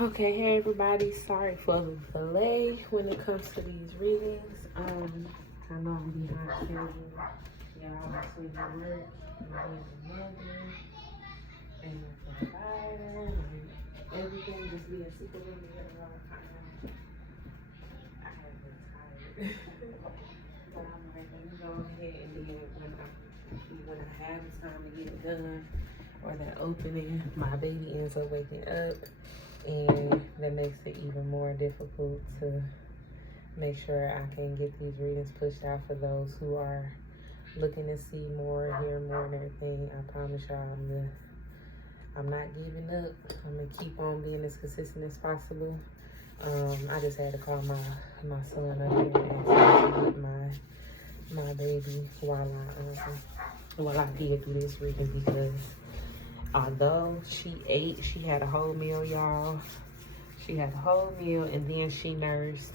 Okay, hey everybody. Sorry for the delay when it comes to these readings. I know I'm behind schedule. Y'all between the work and being a mother and a provider and everything just being super busy at all times. I have been tired. But I'm like, let me go ahead and then when I have the time to get it done or that opening, my baby ends up waking up. And that makes it even more difficult to make sure I can get these readings pushed out for those who are looking to see more, hear more, and everything. I promise y'all, I'm not giving up. I'm gonna keep on being as consistent as possible. I just had to call my son up here and ask him to get my baby while I did do this reading, because although she ate, she had a whole meal, y'all. She had a whole meal, and then she nursed.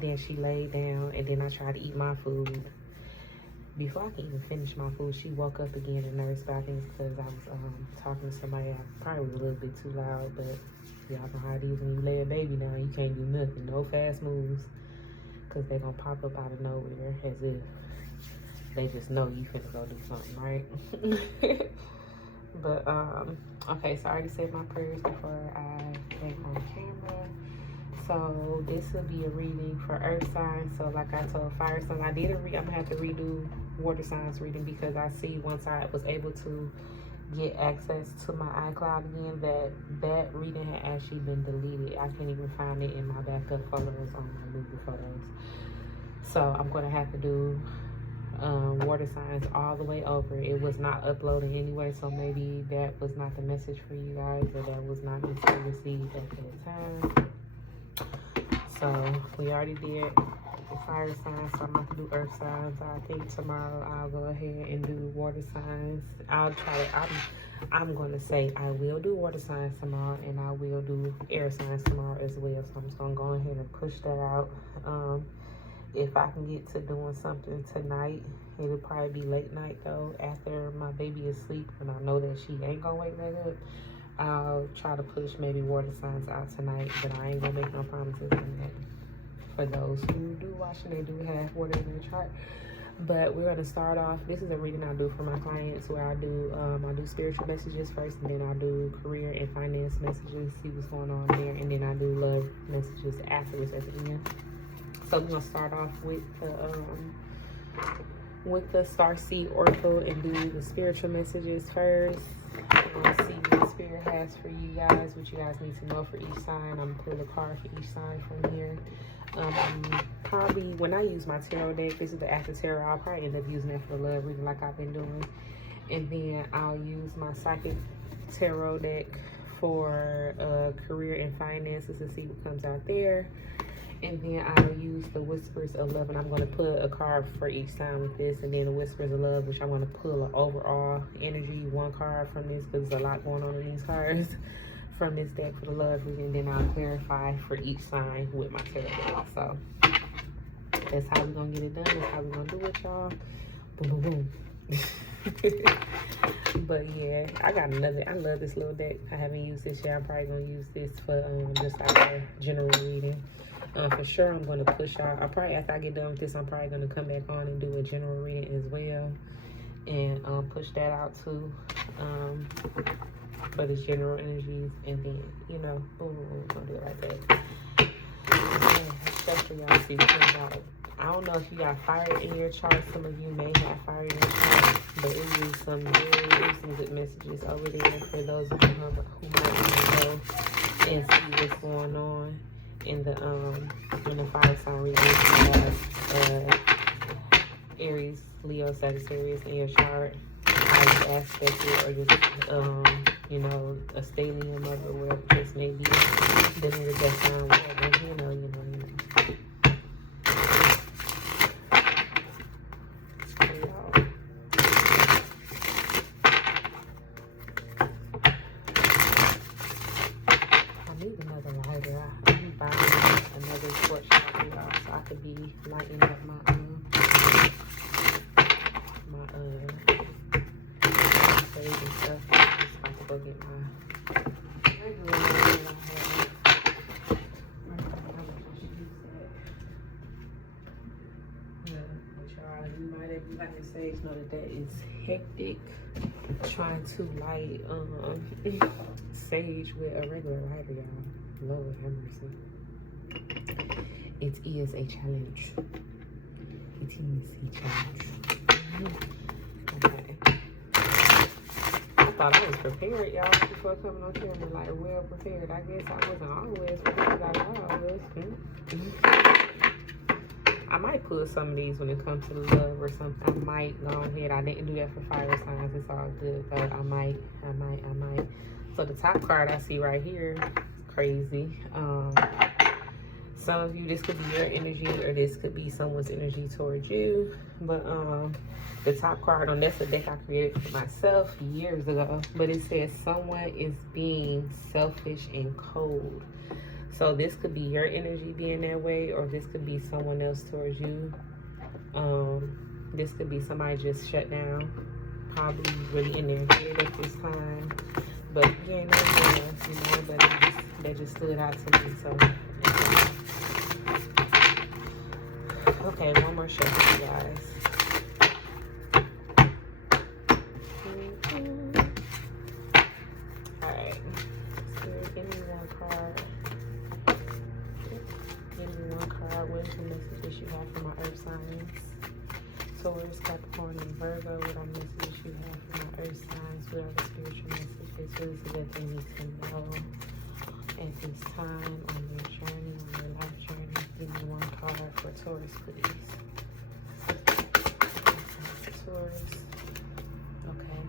Then she laid down, and then I tried to eat my food. Before I could even finish my food, she woke up again and nursed. But I think it's because I was talking to somebody. I probably was a little bit too loud, but y'all know how it is when you lay a baby down. You can't do nothing, no fast moves, because they're going to pop up out of nowhere as if they just know you finna go do something, right? But, okay, so I already said my prayers before I came on camera. So this will be a reading for earth signs. So like I told fire signs, I'm gonna have to redo water signs reading, because I see once I was able to get access to my iCloud again, that reading had actually been deleted. I can't even find it in my backup photos on my Google Photos. So I'm gonna have to do water signs all the way over. It was not uploaded anyway, so maybe that was not the message for you guys, or that was not meant to be received at the time. So we already did the fire signs, so I'm going to do earth signs. I think tomorrow I'll go ahead and do water signs. I'm going to say I will do water signs tomorrow, and I will do air signs tomorrow as well. So I'm just going to go ahead and push that out. If I can get to doing something tonight, it'll probably be late night though, after my baby is asleep and I know that she ain't gonna wake back up. I'll try to push maybe water signs out tonight, but I ain't gonna make no promises on that. For those who do watch and they do have water in their chart. But we're gonna start off. This is a reading I do for my clients, where I do spiritual messages first, and then I do career and finance messages, see what's going on there, and then I do love messages afterwards at the end. So we're gonna start off with the Starseed Oracle and do the spiritual messages first. See what Spirit has for you guys, what you guys need to know for each sign. I'm gonna pull a card for each sign from here. Probably when I use my tarot deck, this is the After Tarot, I'll probably end up using it for the love reading like I've been doing. And then I'll use my Psychic Tarot deck for career and finances to see what comes out there. And then I'll use the Whispers of Love, and I'm going to put a card for each sign with this, and then the Whispers of Love, which I'm going to pull an overall energy, one card from this, because there's a lot going on in these cards from this deck for the love reading, and then I'll clarify for each sign with my tarot deck. So that's how we're going to get it done. That's how we're going to do it, y'all. Boom, boom, boom. But yeah, I love this little deck. I haven't used this yet. I'm probably going to use this for just like a general reading. For sure, I'm going to push out. After I get done with this, I'm probably going to come back on and do a general reading as well, and push that out too, for the general energies. And then, you know, boom, we're going to do it like that. Yeah, especially y'all see what comes out. I don't know if you got fire in your chart. Some of you may have fire in your chart, but it was some good messages over there for those of you who might want to go and see what's going on. In the when the fire sign reading, you have Aries, Leo, Sagittarius in your chart, how you aspect it, or just you know, a stellium of it, whatever the case may be, dealing with that sign, whatever, you know. Another torch so I could be lighting up my sage and stuff. I'm just about to go get my regular one that I have. know that is hectic. Trying to light sage with a regular lighter, y'all. Lord have mercy. It is a challenge. It is a challenge. Okay. I thought I was prepared, y'all, before coming on camera. Like, well prepared. I guess I wasn't always prepared like I was. I might put some of these when it comes to love or something. I might go ahead. I didn't do that for fire signs. It's all good. But I might. So the top card I see right here is crazy. Some of you, this could be your energy or this could be someone's energy towards you. But the top card on that's a deck I created for myself years ago. But it says someone is being selfish and cold. So this could be your energy being that way, or this could be someone else towards you. This could be somebody just shut down, probably really in their head at this time. But you ain't no more, you know, but that just stood out to me. So, okay, one more shot for you guys. All right, so give me one card. Give me one card. What is the messages you have for my earth signs? Taurus, Capricorn, and Virgo. What are messages you have for my earth signs? What are the spiritual messages? What is it that they need to know at this time on your journey, on your life journey? Give me one card for Taurus, please. Taurus. Okay.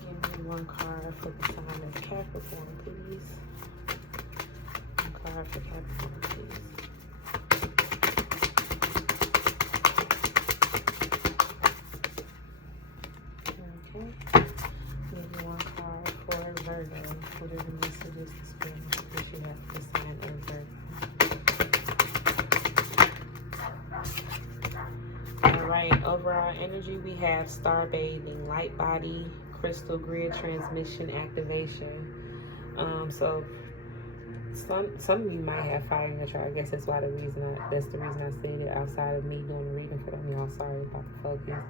Give me one card for the sign of Capricorn, please. One card for Capricorn, please. Okay. Give me one card for Virgo. What are the messages, the spirit messages you have for the sign of Virgo? Alright, overall energy, we have star bathing, light body, crystal grid transmission activation. So some of you might have fire in your chart. I guess that's the reason I said it outside of me doing the reading for them. Y'all, sorry about the focus.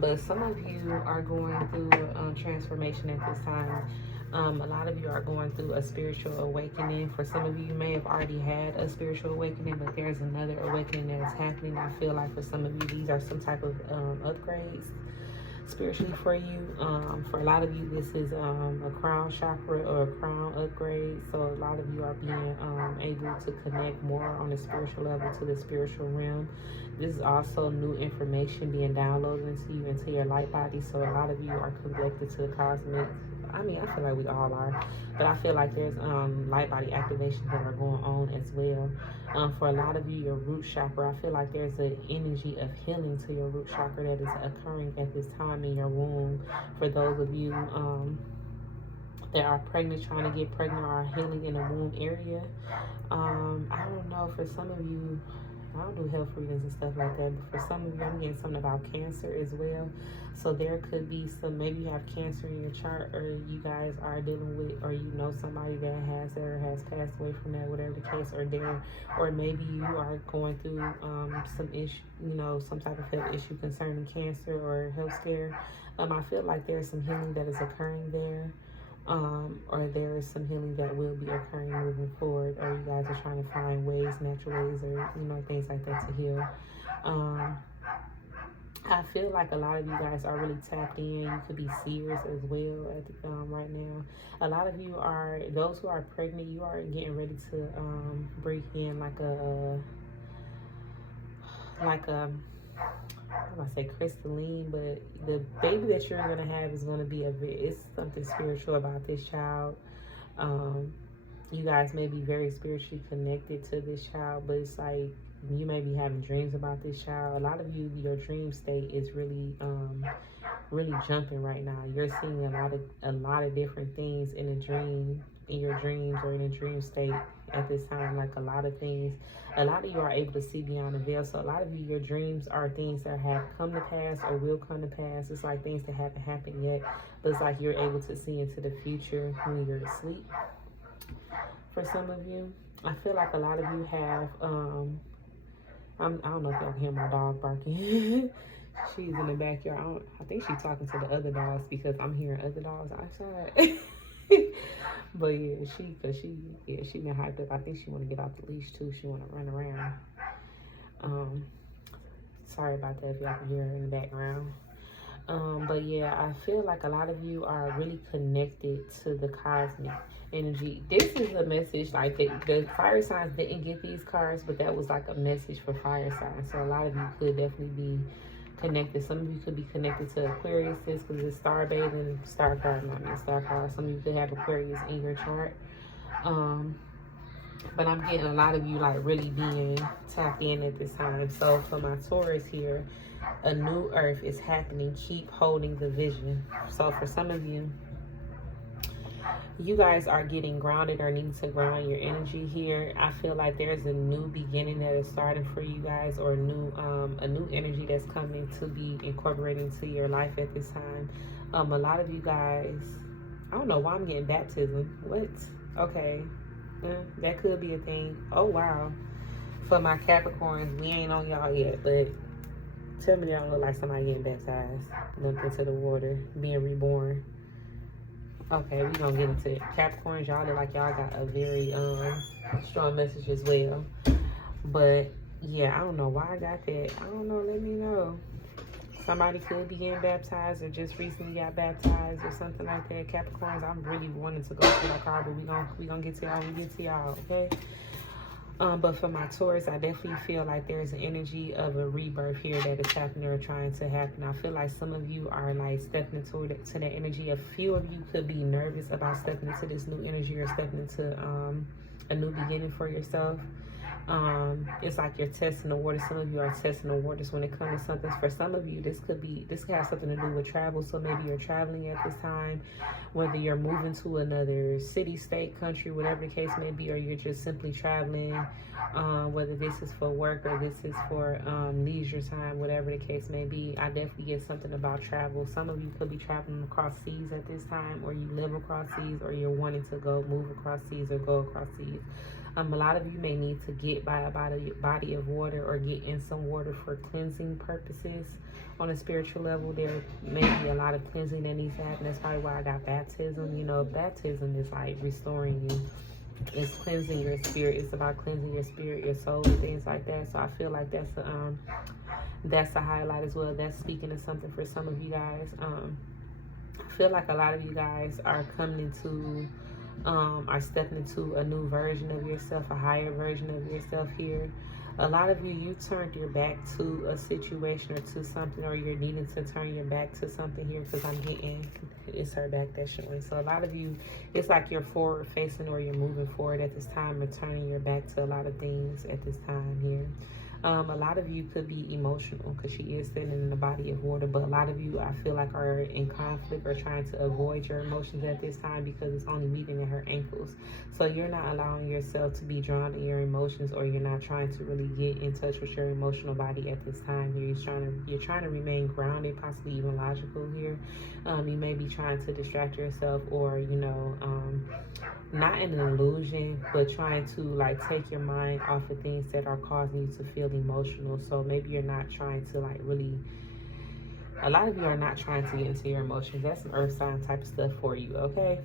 But some of you are going through transformation at this time. A lot of you are going through a spiritual awakening. For some of you, you may have already had a spiritual awakening, but there's another awakening that is happening. I feel like for some of you, these are some type of upgrades spiritually for you. For a lot of you, this is a crown chakra or a crown upgrade. So a lot of you are being able to connect more on a spiritual level to the spiritual realm. This is also new information being downloaded into you, into your light body. So a lot of you are connected to the cosmic. I mean, I feel like we all are, but I feel like there's light body activations that are going on as well. For a lot of you, your root chakra, I feel like there's an energy of healing to your root chakra that is occurring at this time in your womb. For those of you that are pregnant, trying to get pregnant, or are healing in the womb area. I don't know, for some of you, I don't do health readings and stuff like that, but for some of you, I'm getting something about cancer as well. So there could be some, maybe you have cancer in your chart, or you guys are dealing with, or you know somebody that has that or has passed away from that, whatever the case, or maybe you are going through some issue, you know, some type of health issue concerning cancer or health scare. I feel like there's some healing that is occurring there. Or there is some healing that will be occurring moving forward, or you guys are trying to find ways, natural ways, or you know, things like that to heal. I feel like a lot of you guys are really tapped in. You could be seers as well at the, right now. A lot of you are, those who are pregnant, you are getting ready to bring in like a I'm gonna say crystalline, but the baby that you're gonna have is gonna be it's something spiritual about this child. You guys may be very spiritually connected to this child, but it's like you may be having dreams about this child. A lot of you, your dream state is really really jumping right now. You're seeing a lot of different things in a dream, in your dreams, or in a dream state at this time. Like a lot of things, a lot of you are able to see beyond the veil. So a lot of you, your dreams are things that have come to pass or will come to pass. It's like things that haven't happened yet, but it's like you're able to see into the future when you're asleep. For some of you, I feel like a lot of you have I don't know if y'all can hear my dog barking. She's in the backyard. I think she's talking to the other dogs because I'm hearing other dogs outside. But yeah, she been hyped up. I think she want to get off the leash too. She want to run around. Sorry about that if y'all can hear her in the background. But yeah, I feel like a lot of you are really connected to the cosmic energy. This is a message, like the fire signs didn't get these cards, but that was like a message for fire signs. So a lot of you could definitely be connected. Some of you could be connected to Aquarius because it's star bathing, star card, not mean star card. Some of you could have Aquarius in your chart. But I'm getting a lot of you like really being tapped in at this time. So for my Taurus here, a new earth is happening. Keep holding the vision. So for some of you, you guys are getting grounded or need to ground your energy here. I feel like there's a new beginning that is starting for you guys, or a new energy that's coming to be incorporated into your life at this time. A lot of you guys, I don't know why I'm getting baptism. What? Okay. That could be a thing. Oh wow. For my Capricorns, we ain't on y'all yet, but tell me y'all don't look like somebody getting baptized, dumped into the water, being reborn. Okay, we gonna get into it. Capricorns, y'all look like y'all got a very strong message as well. But yeah, I don't know why I got that. I don't know, let me know. Somebody could be getting baptized or just recently got baptized or something like that. Capricorns, I'm really wanting to go to that card, but we gonna get to y'all when we get to y'all, okay? But for my Taurus, I definitely feel like there's an energy of a rebirth here that is happening or trying to happen. I feel like some of you are like stepping into that energy. A few of you could be nervous about stepping into this new energy or stepping into a new beginning for yourself. It's like you're testing the water. Some of you are testing the waters when it comes to something. For some of you, this could have something to do with travel. So maybe you're traveling at this time, whether you're moving to another city, state, country, whatever the case may be, or you're just simply traveling, whether this is for work or this is for leisure time, whatever the case may be. I definitely get something about travel. Some of you could be traveling across seas at this time, or you live across seas, or you're wanting to go move across seas or go across seas. A lot of you may need to get by a body of water or get in some water for cleansing purposes. On a spiritual level, there may be a lot of cleansing that needs to happen. That's probably why I got baptism. You know, baptism is like restoring you. It's cleansing your spirit. It's about cleansing your spirit, your soul, and things like that. So I feel like that's a highlight as well. That's speaking to something for some of you guys. I feel like a lot of you guys are coming into are stepping into a new version of yourself, a higher version of yourself here. A lot of you turned your back to a situation or to something, or you're needing to turn your back to something here, because I'm getting, it's her back that's showing. So a lot of you, it's like you're forward facing or you're moving forward at this time and turning your back to a lot of things at this time here. A lot of you could be emotional because she is sitting in the body of water, but a lot of you, I feel like, are in conflict or trying to avoid your emotions at this time because it's only meeting at her ankles. So you're not allowing yourself to be drawn in your emotions, or you're not trying to really get in touch with your emotional body at this time here. You're trying to remain grounded, possibly even logical here. You may be trying to distract yourself, or not in an illusion, but trying to like take your mind off of things that are causing you to feel emotional. So maybe you're not trying to like really, a lot of you are not trying to get into your emotions. That's some earth sign type of stuff for you, okay?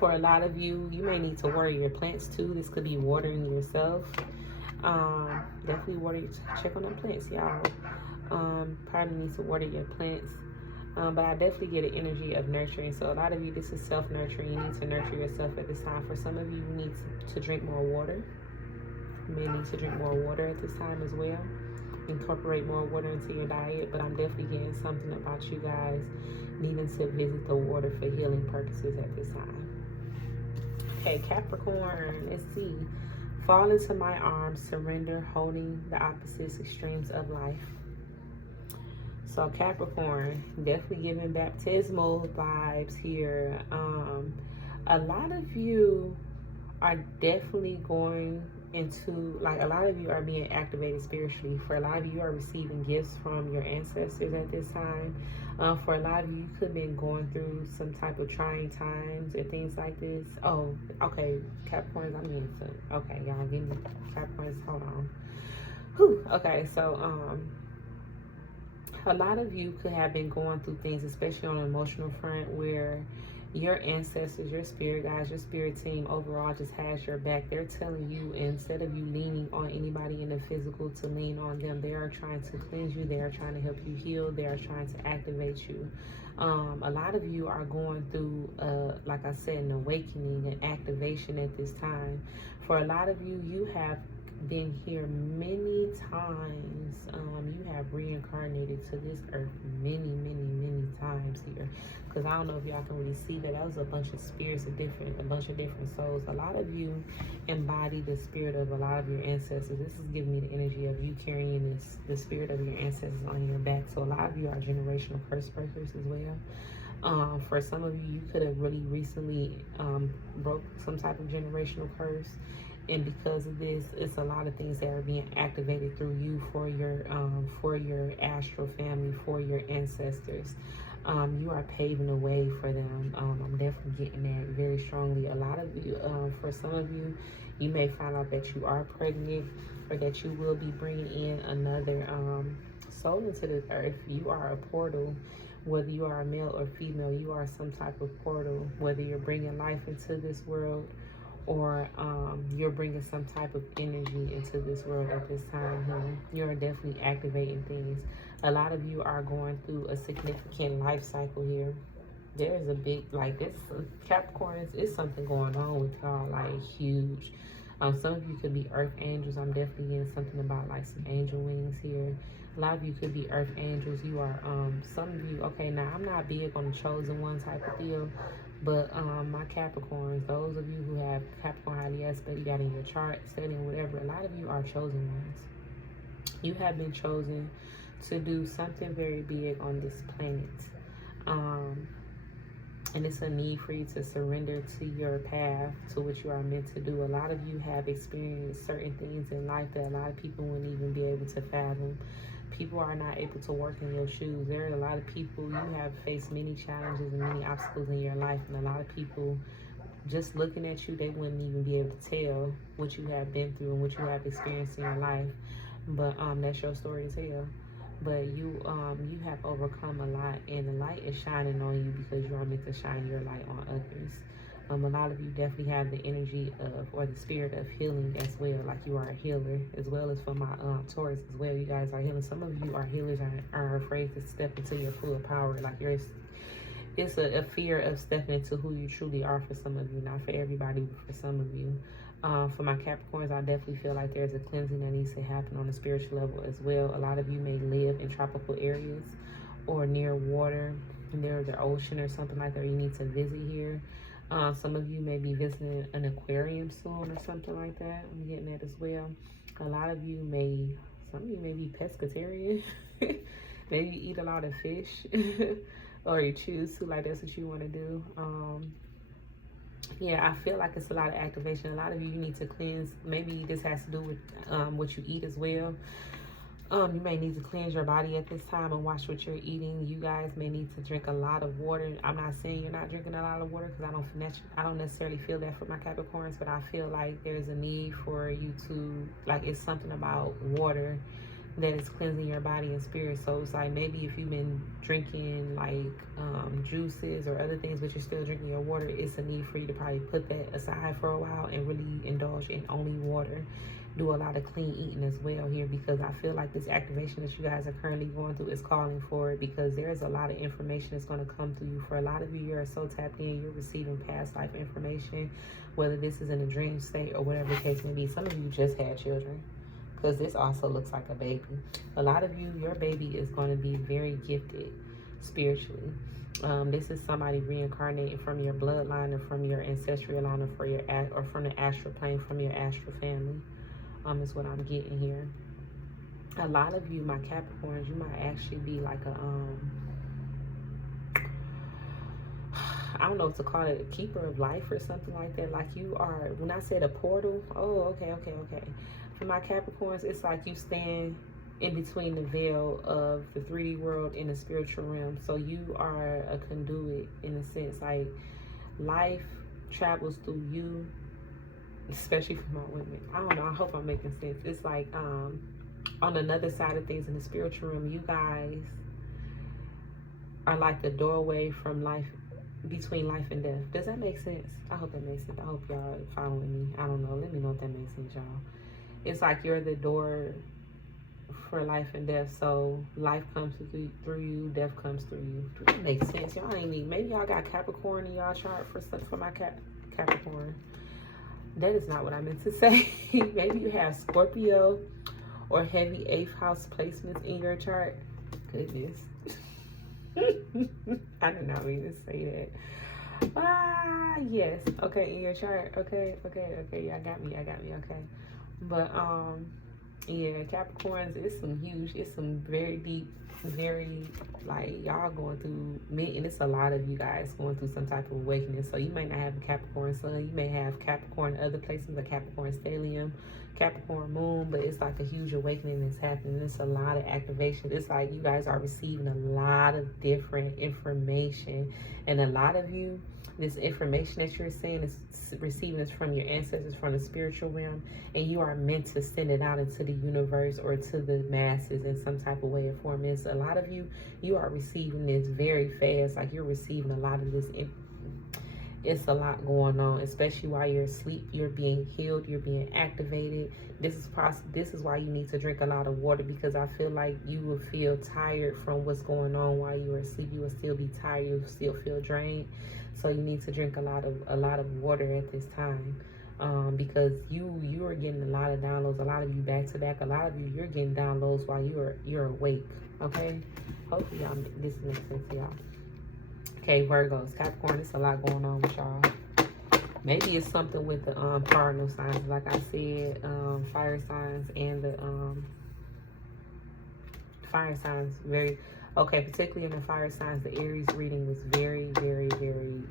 For a lot of you, you may need to water your plants too. This could be watering yourself. Definitely check on the plants, y'all. Probably need to water your plants. But I definitely get an energy of nurturing. So a lot of you, this is self-nurturing. You need to nurture yourself at this time. For some of you, you need to drink more water. You may need to drink more water at this time as well. Incorporate more water into your diet. But I'm definitely getting something about you guys needing to visit the water for healing purposes at this time. Okay, Capricorn, let's see. Fall into my arms, surrender, holding the opposites extremes of life. So Capricorn, definitely giving baptismal vibes here. A lot of you are definitely going into, like, a lot of you are being activated spiritually. For a lot of you are receiving gifts from your ancestors at this time. For a lot of you, you could have been going through some type of trying times and things like this. Oh, okay, Capricorns, I'm into, okay, y'all, give me Capricorns, hold on. Whew. Okay, so, a lot of you could have been going through things, especially on an emotional front, where your ancestors, your spirit guides, your spirit team overall just has your back. They're telling you, instead of you leaning on anybody in the physical to lean on them, they are trying to cleanse you. They are trying to help you heal. They are trying to activate you. A lot of you are going through, like I said, an awakening, an activation at this time. For a lot of you, you have been here many times. You have reincarnated to this earth many times here, because I don't know if y'all can really see that was a bunch of spirits of a bunch of different souls. A lot of you embody the spirit of a lot of your ancestors. This is giving me the energy of you carrying the spirit of your ancestors on your back. So a lot of you are generational curse breakers as well. For some of you, you could have really recently broke some type of generational curse. And because of this, it's a lot of things that are being activated through you for your astral family, for your ancestors. You are paving the way for them. I'm definitely getting that very strongly. A lot of you, for some of you, you may find out that you are pregnant, or that you will be bringing in another soul into the earth. You are a portal. Whether you are a male or female, you are some type of portal. Whether you're bringing life into this world, or you're bringing some type of energy into this world at this time. You're definitely activating things. A lot of you are going through a significant life cycle here. There's a big, like, this Capricorns, it's something going on with y'all, like, huge. Some of you could be earth angels. I'm definitely getting something about, like, some angel wings here. A lot of you could be earth angels. You are, some of you, okay, now I'm not big on the chosen one type of deal, but my Capricorns, those of you who have Capricorn highly aspect, you got in your chart, setting, whatever, a lot of you are chosen ones. You have been chosen to do something very big on this planet. And it's a need for you to surrender to your path, to what you are meant to do. A lot of you have experienced certain things in life that a lot of people wouldn't even be able to fathom. People are not able to work in your shoes. There are a lot of people, you have faced many challenges and many obstacles in your life, and a lot of people, just looking at you, they wouldn't even be able to tell what you have been through and what you have experienced in your life. But that's your story as hell. But you have overcome a lot, and the light is shining on you because you are meant to shine your light on others. A lot of you definitely have the energy of, or the spirit of healing as well. Like, you are a healer, as well as for my Taurus as well. You guys are healing. Some of you are healers and are afraid to step into your full power. Like, it's a fear of stepping into who you truly are for some of you. Not for everybody, but for some of you. For my Capricorns, I definitely feel like there's a cleansing that needs to happen on a spiritual level as well. A lot of you may live in tropical areas or near water, near the ocean or something like that. You need to visit here. Some of you may be visiting an aquarium soon or something like that. I'm getting that as well. A lot of you some of you may be pescatarian. Maybe you eat a lot of fish or you choose to, like, that's what you want to do. Yeah, I feel like it's a lot of activation. A lot of you need to cleanse. Maybe this has to do with what you eat as well. You may need to cleanse your body at this time and watch what you're eating. You guys may need to drink a lot of water. I'm not saying you're not drinking a lot of water, because I don't necessarily feel that for my Capricorns, but I feel like there's a need for you to, like, it's something about water that is cleansing your body and spirit. So it's like, maybe if you've been drinking like juices or other things, but you're still drinking your water, it's a need for you to probably put that aside for a while and really indulge in only water. Do a lot of clean eating as well here, because I feel like this activation that you guys are currently going through is calling for it, because there's a lot of information that's going to come through you. For a lot of you, you're so tapped in, you're receiving past life information, whether this is in a dream state or whatever the case may be. Some of you just had children, because this also looks like a baby. A lot of you, your baby is going to be very gifted spiritually. This is somebody reincarnating from your bloodline or from your ancestral line, or from the astral plane, from your astral family. Is what I'm getting here. A lot of you, my Capricorns, you might actually be like I don't know what to call it, a keeper of life or something like that. Like you are, when I said a portal, oh, okay. For my Capricorns, it's like you stand in between the veil of the 3D world and the spiritual realm. So you are a conduit in a sense, like life travels through you, especially for my women. I don't know, I hope I'm making sense. It's like on another side of things in the spiritual realm, you guys are like the doorway from life, between life and death. Does that make sense? I hope that makes sense. I hope y'all following me. I don't know. Let me know if that makes sense, y'all. It's like you're the door for life and death. So life comes through you, death comes through you. That makes sense. Y'all ain't need. Maybe y'all got Capricorn in y'all chart for my Capricorn. That is not what I meant to say. Maybe you have Scorpio or heavy 8th house placements in your chart. Goodness. I did not mean to say that. Yes. Okay, in your chart. Okay. Y'all got me. Okay. But yeah, Capricorns, it's some very deep, very, like, y'all going through, and it's a lot of you guys going through some type of awakening. So you might not have a Capricorn sun, you may have Capricorn other places, a Capricorn stellium, Capricorn moon, but it's like a huge awakening that's happening. It's a lot of activation. It's like you guys are receiving a lot of different information, and a lot of you, this information that you're seeing is receiving is from your ancestors, from the spiritual realm, and you are meant to send it out into the universe or to the masses in some type of way or form. It's a lot of you are receiving this very fast. Like you're receiving a lot of this. It's a lot going on, especially while you're asleep. You're being healed. You're being activated. This is why you need to drink a lot of water, because I feel like you will feel tired from what's going on while you are asleep. You will still be tired. You will still feel drained. So you need to drink a lot of water at this time, because you are getting a lot of downloads. A lot of you back to back. A lot of you're getting downloads while you're awake. Okay, hopefully this makes sense to y'all. Okay, Virgos, Capricorn, it's a lot going on with y'all. Maybe it's something with the cardinal signs, like I said, fire signs and the fire signs. Very okay, particularly in the fire signs, the Aries reading was very, very, very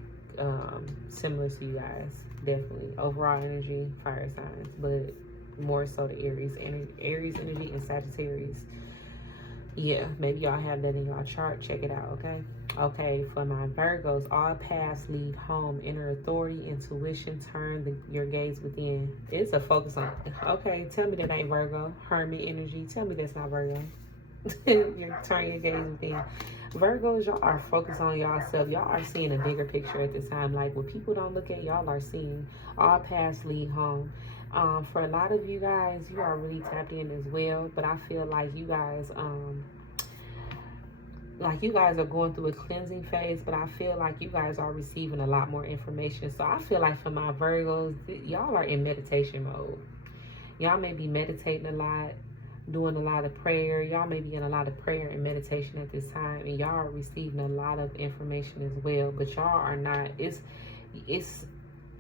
similar to you guys. Definitely overall energy, fire signs, but more so the Aries energy and Sagittarius. Yeah, maybe y'all have that in y'all chart. Check it out, okay? Okay, for my Virgos, all paths lead home. Inner authority, intuition, turn your gaze within. It's a focus on, okay, tell me that ain't Virgo. Hermit energy, tell me that's not Virgo. You're turning your gaze within. Virgos, y'all are focused on y'allself. Y'all are seeing a bigger picture at this time. Like, what people don't look at, y'all are seeing. All paths lead home. For a lot of you guys, you are really tapped in as well, but I feel like you guys are going through a cleansing phase, but I feel like you guys are receiving a lot more information. So I feel like for my Virgos, y'all are in meditation mode. Y'all may be meditating a lot, doing a lot of prayer. Y'all may be in a lot of prayer and meditation at this time, and y'all are receiving a lot of information as well, but y'all are not,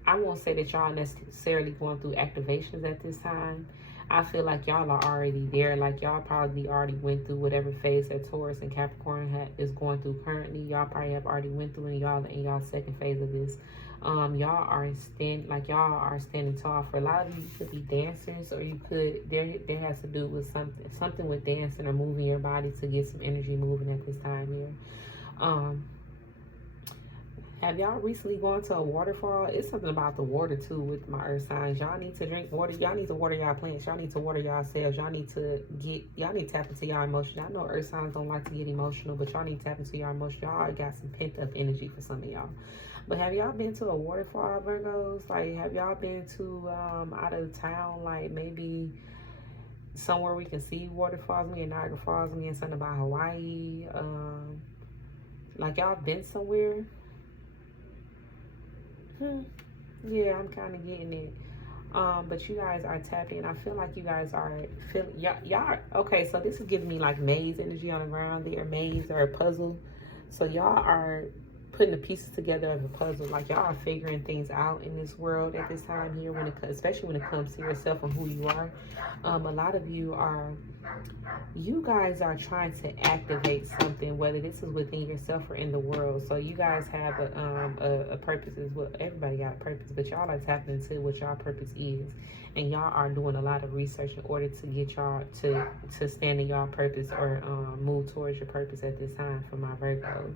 I won't say that y'all necessarily going through activations at this time. I feel like y'all are already there. Like y'all probably already went through whatever phase that Taurus and Capricorn is going through currently. Y'all probably have already went through, and y'all in y'all second phase of this. Y'all are standing tall. For a lot of you, you could be dancers, or you could there has to do with something with dancing or moving your body to get some energy moving at this time here. Have y'all recently gone to a waterfall? It's something about the water too with my earth signs. Y'all need to drink water. Y'all need to water y'all plants. Y'all need to water yourselves. Y'all need to tap into y'all emotion. I know earth signs don't like to get emotional, but y'all need to tap into y'all emotion. Y'all got some pent up energy for some of y'all. But have y'all been to a waterfall, Virgos? Like, have y'all been to out of town, like maybe somewhere we can see waterfalls? Me and Niagara Falls. Me and something about Hawaii. Like y'all been somewhere? Yeah, I'm kind of getting it. But you guys are tapped in. I feel like you guys are y'all okay. So this is giving me like maze energy on the ground there, maze or a puzzle. So y'all are putting the pieces together of a puzzle. Like, y'all are figuring things out in this world at this time here, when it, especially when it comes to yourself and who you are. A lot of you guys are trying to activate something, whether this is within yourself or in the world. So you guys have a purpose as well. Everybody got a purpose, but y'all are tapping into what y'all purpose is, and y'all are doing a lot of research in order to get y'all to stand in y'all purpose, or move towards your purpose at this time, for my Virgos.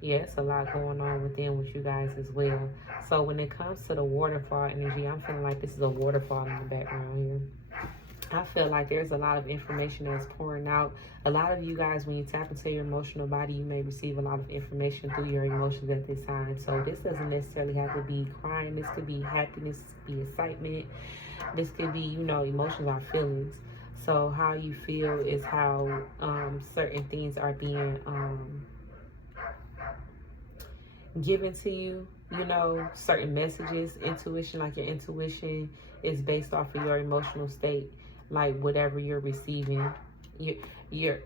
Yeah, it's a lot going on within with you guys as well. So when it comes to the waterfall energy, I'm feeling like this is a waterfall in the background here. I feel like there's a lot of information that's pouring out. A lot of you guys, when you tap into your emotional body, you may receive a lot of information through your emotions at this time. So this doesn't necessarily have to be crying. This could be happiness, this could be excitement. This could be, you know, emotions are feelings. So how you feel is how certain things are being given to you. You know, certain messages, intuition, like your intuition is based off of your emotional state. Like whatever you're receiving, you're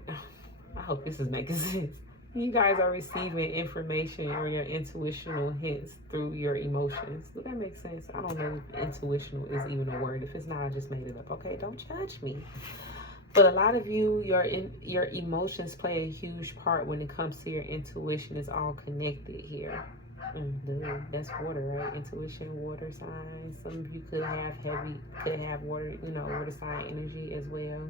I hope this is making sense. You guys are receiving information or your intuitional hints through your emotions. Does that make sense? I don't know if intuitional is even a word. If it's not, I just made it up. Okay, don't judge me. But a lot of you, your emotions play a huge part when it comes to your intuition. It's all connected here. That's water, right? Intuition, water signs. Some of you could have water, you know, water sign energy as well.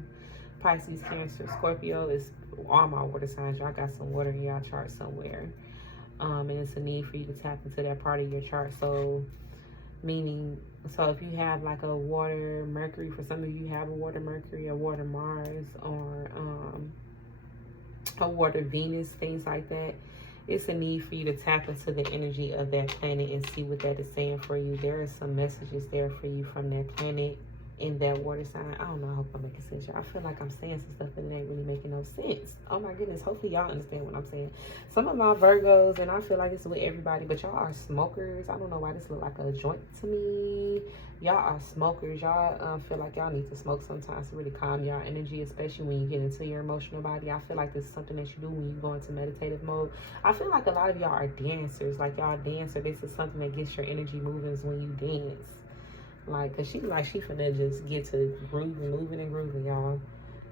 Pisces, Cancer, Scorpio is all my water signs. Y'all got some water in y'all chart somewhere. And it's a need for you to tap into that part of your chart. So, meaning, so if you have like a water Mercury, for some of you have a water Mercury, a water Mars, or a water Venus, things like that. It's a need for you to tap into the energy of that planet and see what that is saying for you. There are some messages there for you from that planet in that water sign. I don't know, I hope I'm making sense. I feel like I'm saying some stuff, but it ain't really making no sense. Oh my goodness, hopefully y'all understand what I'm saying. Some of my Virgos, and I feel like it's with everybody, but y'all are smokers. I don't know why this look like a joint to me. Y'all are smokers. Y'all feel like y'all need to smoke sometimes to really calm your energy, especially when you get into your emotional body. I feel like this is something that you do when you go into meditative mode. I feel like a lot of y'all are dancers. Like y'all dancer. This is something that gets your energy moving is when you dance. Like, cause she finna just get to grooving, moving and grooving, y'all.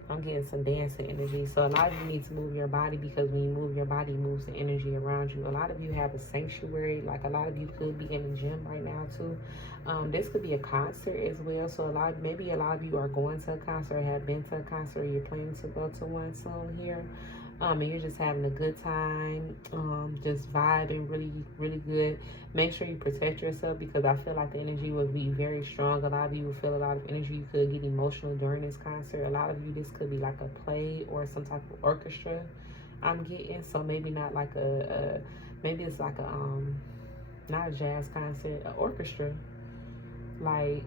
I'm getting some dancing energy. So a lot of you need to move your body, because when you move your body, it moves the energy around you. A lot of you have a sanctuary. Like a lot of you could be in the gym right now too. This could be a concert as well. So maybe a lot of you are going to a concert, or have been to a concert, or you're planning to go to one soon here. And you're just having a good time, just vibing really, really good. Make sure you protect yourself, because I feel like the energy will be very strong. A lot of you will feel a lot of energy. You could get emotional during this concert. A lot of you, this could be like a play or some type of orchestra I'm getting. So maybe not like maybe it's like not a jazz concert, an orchestra. Like,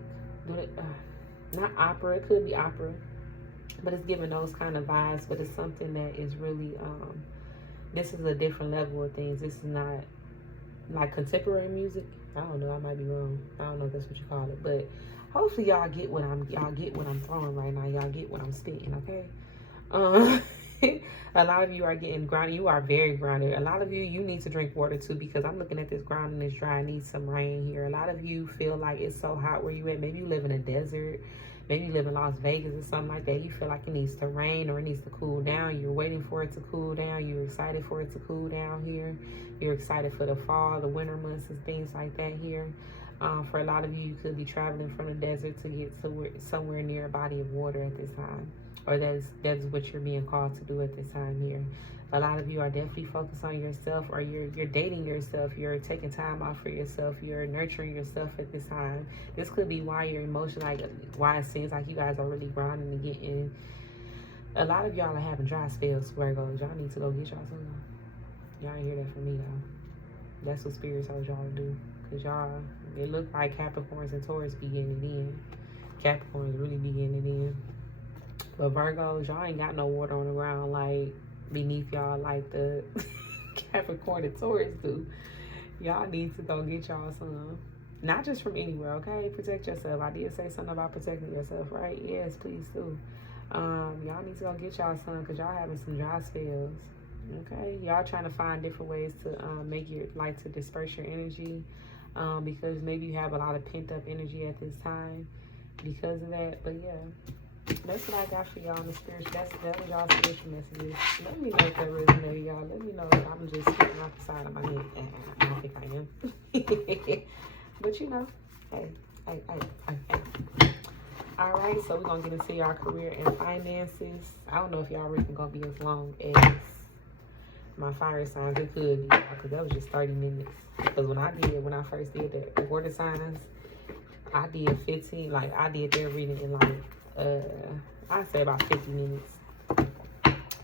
not opera, it could be opera. But it's giving those kind of vibes. But it's something that is really, this is a different level of things. This is not like contemporary music. I don't know, I might be wrong. I don't know if that's what you call it. But hopefully y'all get what I'm throwing right now. Y'all get what I'm spitting, okay? A lot of you are getting grounded. You are very grounded. A lot of you need to drink water too, because I'm looking at this ground and it's dry. I need some rain here. A lot of you feel like it's so hot where you at. Maybe you live in a desert. Maybe you live in Las Vegas or something like that. You feel like it needs to rain or it needs to cool down. You're waiting for it to cool down. You're excited for it to cool down here. You're excited for the fall, the winter months and things like that here. For a lot of you, you could be traveling from the desert to get somewhere near a body of water at this time. Or that's what you're being called to do at this time here. A lot of you are definitely focused on yourself, or you're dating yourself. You're taking time out for yourself. You're nurturing yourself at this time. This could be why your emotion, like why it seems like you guys are really grinding and getting. A lot of y'all are having dry spells, Virgos. Y'all need to go get y'all some. Y'all ain't hear that from me though. That's what Spirit told y'all to do. Cause y'all, it look like Capricorns and Taurus be getting it in. Capricorns really be getting it in. But Virgos, y'all ain't got no water on the ground like beneath y'all like the Capricorn and Taurus do. Y'all need to go get y'all some. Not just from anywhere, okay? Protect yourself. I did say something about protecting yourself, right? Yes, please do. Y'all need to go get y'all some, because y'all having some dry spells. Okay, y'all trying to find different ways to make your like to disperse your energy, because maybe you have a lot of pent up energy at this time because of that. But yeah, that's what I got for y'all in the spiritual. That was y'all spiritual messages. Let me know if that resonated, y'all. Let me know if I'm just speaking off the side of my head. I don't think I am. But you know, hey. All right, so we're gonna get into y'all career and finances. I don't know if y'all reading gonna be as long as my fire signs. It could be, because that was just 30 minutes. Because when I first did the water signs, I did 15. Like I did their reading in like I'd say about 50 minutes.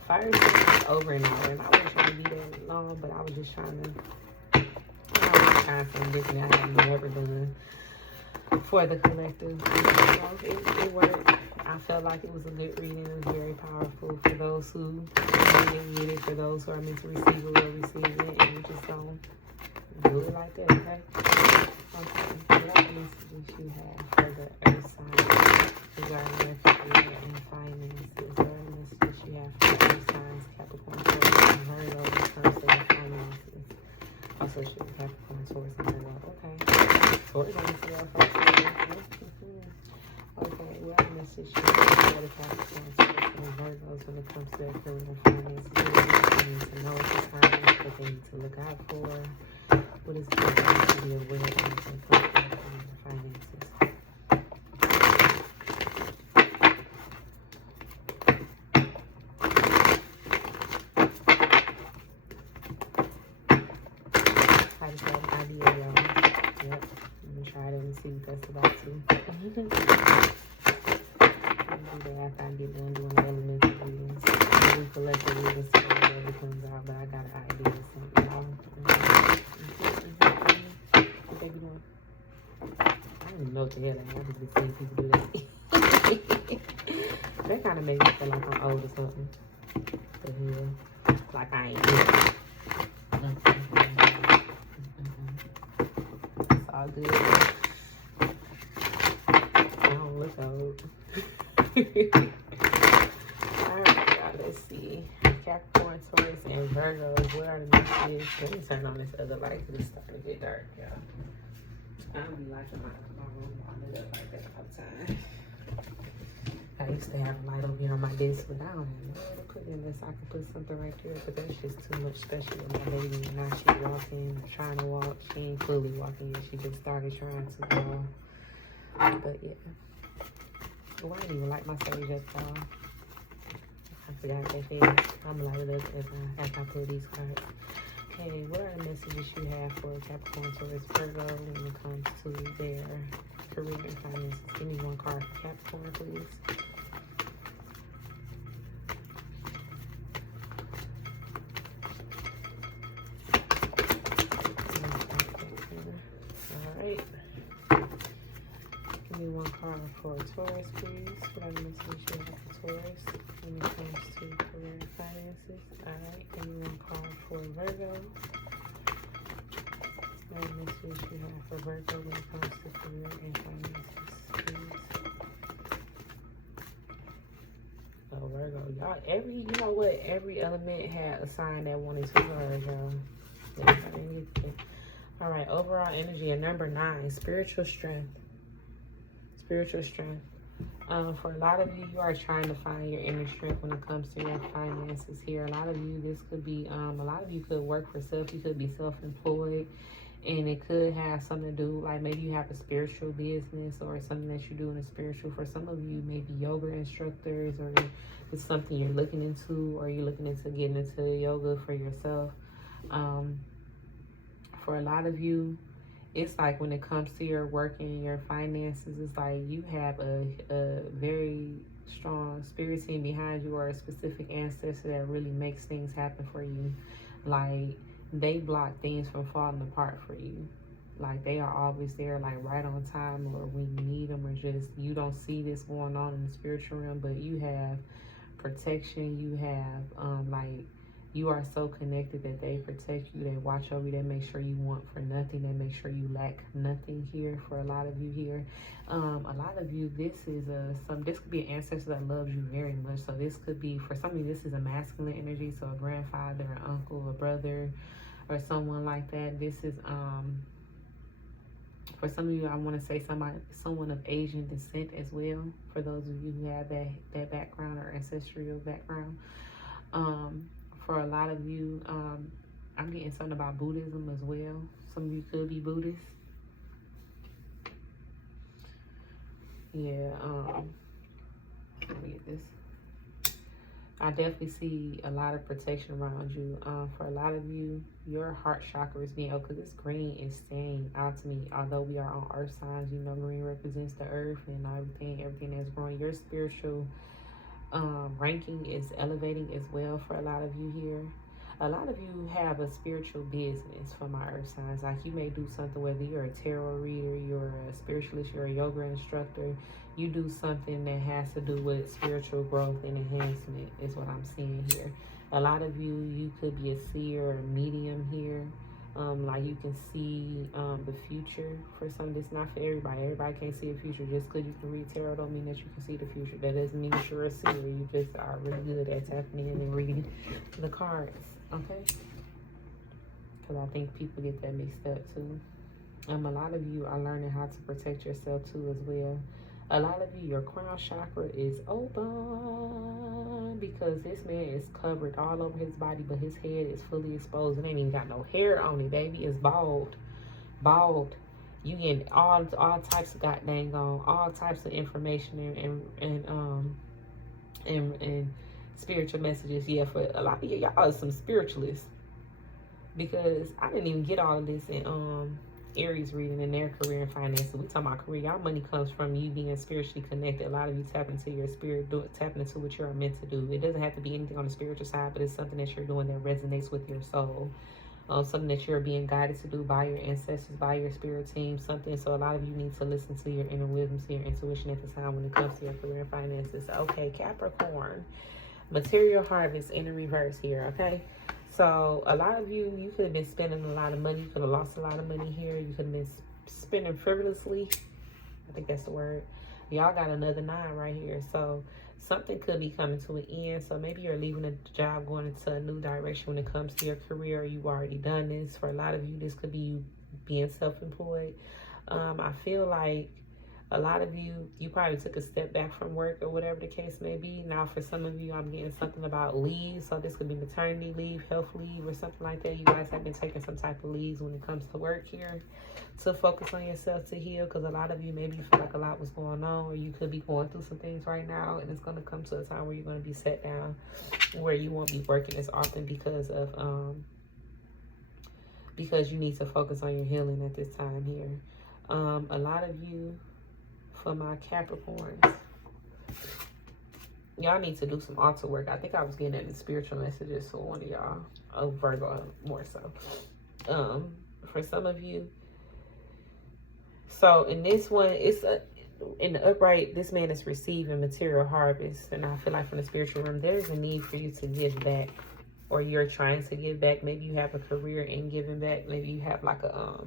Fire signs is over an hour, and I wasn't trying to be that long, but I was just trying to. I was trying something different that I had never done for the collective. It worked. I felt like it was a good reading. It was very powerful for those who didn't get it. For those who are meant to receive it, will receive it. And we just don't do it like that, okay? Okay. What other messages you have for the earth signs regarding their career and finances? What other messages you have for the earth signs, Capricorn, Taurus, and Virgo when it comes to their finances? Also, should Capricorn, Taurus, and Virgo. Okay. Taurus on the first. Okay, what message should for the Capricorn, Taurus, and Virgos when it comes to their career and finances? What do they need to know at this time? What they need to look out for? What is going to be aware of when it comes to their career and finances? I just have an idea, y'all. Yep. Let me try it and see what that's about to. I'll do that after I get done doing the elemental readings. I do collective readings so whatever comes out, but I got an idea of something, y'all. What they be doing? I don't even know what the hell they are. I just be seeing people do that. That kind of makes me feel like I'm old or something. The hell? Like I ain't good. It's all good. I don't look old. Alright, y'all, let's see. Capricorn, Taurus, and Virgos. What are the messages? Let me turn on this other light because it's starting to get dark, y'all. I don't be liking my room all lit up like that all the time. I used to have a light over here on my desk, but I don't have nowhere to put it unless I can put something right there. But that's just too much, especially with my baby. And now she's walking, trying to walk. She ain't fully walking yet. She just started trying to walk. But yeah. Oh, I didn't even light my sage up, y'all. I forgot that thing. I'm gonna light it up after I pull these cards. Okay, what are the messages you have for Capricorn, Taurus, Virgo when it comes to their career and finances? Give me one card for Capricorn, please. Alright. Give me one card for Taurus, please. What are the messages you have for Taurus when it comes to career and finances? Alright. Give me one card for Virgo. What are the messages you have for Virgo when it comes to career and finances, please? Oh, Virgo. Y'all, you know what? Every element had a sign that wanted two cards, y'all. Alright, overall energy at number 9, spiritual strength. Spiritual strength. For a lot of you, you are trying to find your inner strength when it comes to your finances here. A lot of you, this could be, a lot of you could work for self. You could be self-employed, and it could have something to do, like maybe you have a spiritual business or something that you do in a spiritual. For some of you, maybe yoga instructors, or it's something you're looking into, or you're looking into getting into yoga for yourself. For a lot of you, it's like when it comes to your work and your finances, it's like you have a very strong spirit team behind you, or a specific ancestor that really makes things happen for you. Like they block things from falling apart for you. Like they are always there, like right on time, or when you need them, or just you don't see this going on in the spiritual realm, but you have protection. You have like You are so connected that they protect you, they watch over you, they make sure you want for nothing, they make sure you lack nothing here for a lot of you here. A lot of you, this is this could be an ancestor that loves you very much. So this could be, for some of you, this is a masculine energy, so a grandfather, an uncle, a brother, or someone like that. This is for some of you, I want to say someone of Asian descent as well, for those of you who have that background or ancestral background. For a lot of you, I'm getting something about Buddhism as well. Some of you could be Buddhist. Yeah, let me get this. I definitely see a lot of protection around you. For a lot of you, your heart chakra is being, because this green is staying out to me. Although we are on earth signs, you know, green represents the earth and everything that's growing. Your spiritual ranking is elevating as well for a lot of you here. A lot of you have a spiritual business for my earth signs. Like, you may do something, whether you're a tarot reader, you're a spiritualist, you're a yoga instructor, you do something that has to do with spiritual growth and enhancement is what I'm seeing here. A lot of you could be a seer or medium here. Like, you can see the future for some. This not for everybody. Everybody can't see the future. Just because you can read tarot don't mean that you can see the future. That doesn't mean that you're a seer. You just are really good at tapping in and reading the cards. Okay? Because I think people get that mixed up too. A lot of you are learning how to protect yourself too as well. A lot of you, your crown chakra is open because this man is covered all over his body, but his head is fully exposed. It ain't even got no hair on it, baby. It's bald. Bald. You get all types of goddamn all types of information and spiritual messages. Yeah, for a lot of y'all are some spiritualists, because I didn't even get all of this in Aries reading in their career and finances. We talking about career. Y'all money comes from you being spiritually connected. A lot of you tap into your spirit, tapping into what you're meant to do. It doesn't have to be anything on the spiritual side, but it's something that you're doing that resonates with your soul. Something that you're being guided to do by your ancestors, by your spirit team, something. So a lot of you need to listen to your inner wisdom, to your intuition at the time when it comes to your career and finances. Okay, Capricorn. Material harvest in the reverse here, okay? So a lot of you could have been spending a lot of money. You could have lost a lot of money here. You could have been spending frivolously. I think that's the word. Y'all got another 9 right here. So something could be coming to an end. So maybe you're leaving a job, going into a new direction when it comes to your career. Or you've already done this. For a lot of you, this could be you being self-employed. I feel like a lot of you probably took a step back from work or whatever the case may be. Now, for some of you, I'm getting something about leave. So this could be maternity leave, health leave, or something like that. You guys have been taking some type of leaves when it comes to work here to focus on yourself, to heal. Because a lot of you maybe feel like a lot was going on, or you could be going through some things right now. And it's going to come to a time where you're going to be set down, where you won't be working as often because you need to focus on your healing at this time here. A lot of you, for my Capricorns, y'all need to do some altar work. I think I was getting the spiritual messages for one of y'all. Oh, Virgo more so. For some of you. So in this one, in the upright, this man is receiving material harvest. And I feel like from the spiritual realm, there's a need for you to give back. Or you're trying to give back. Maybe you have a career in giving back. Maybe you have like a,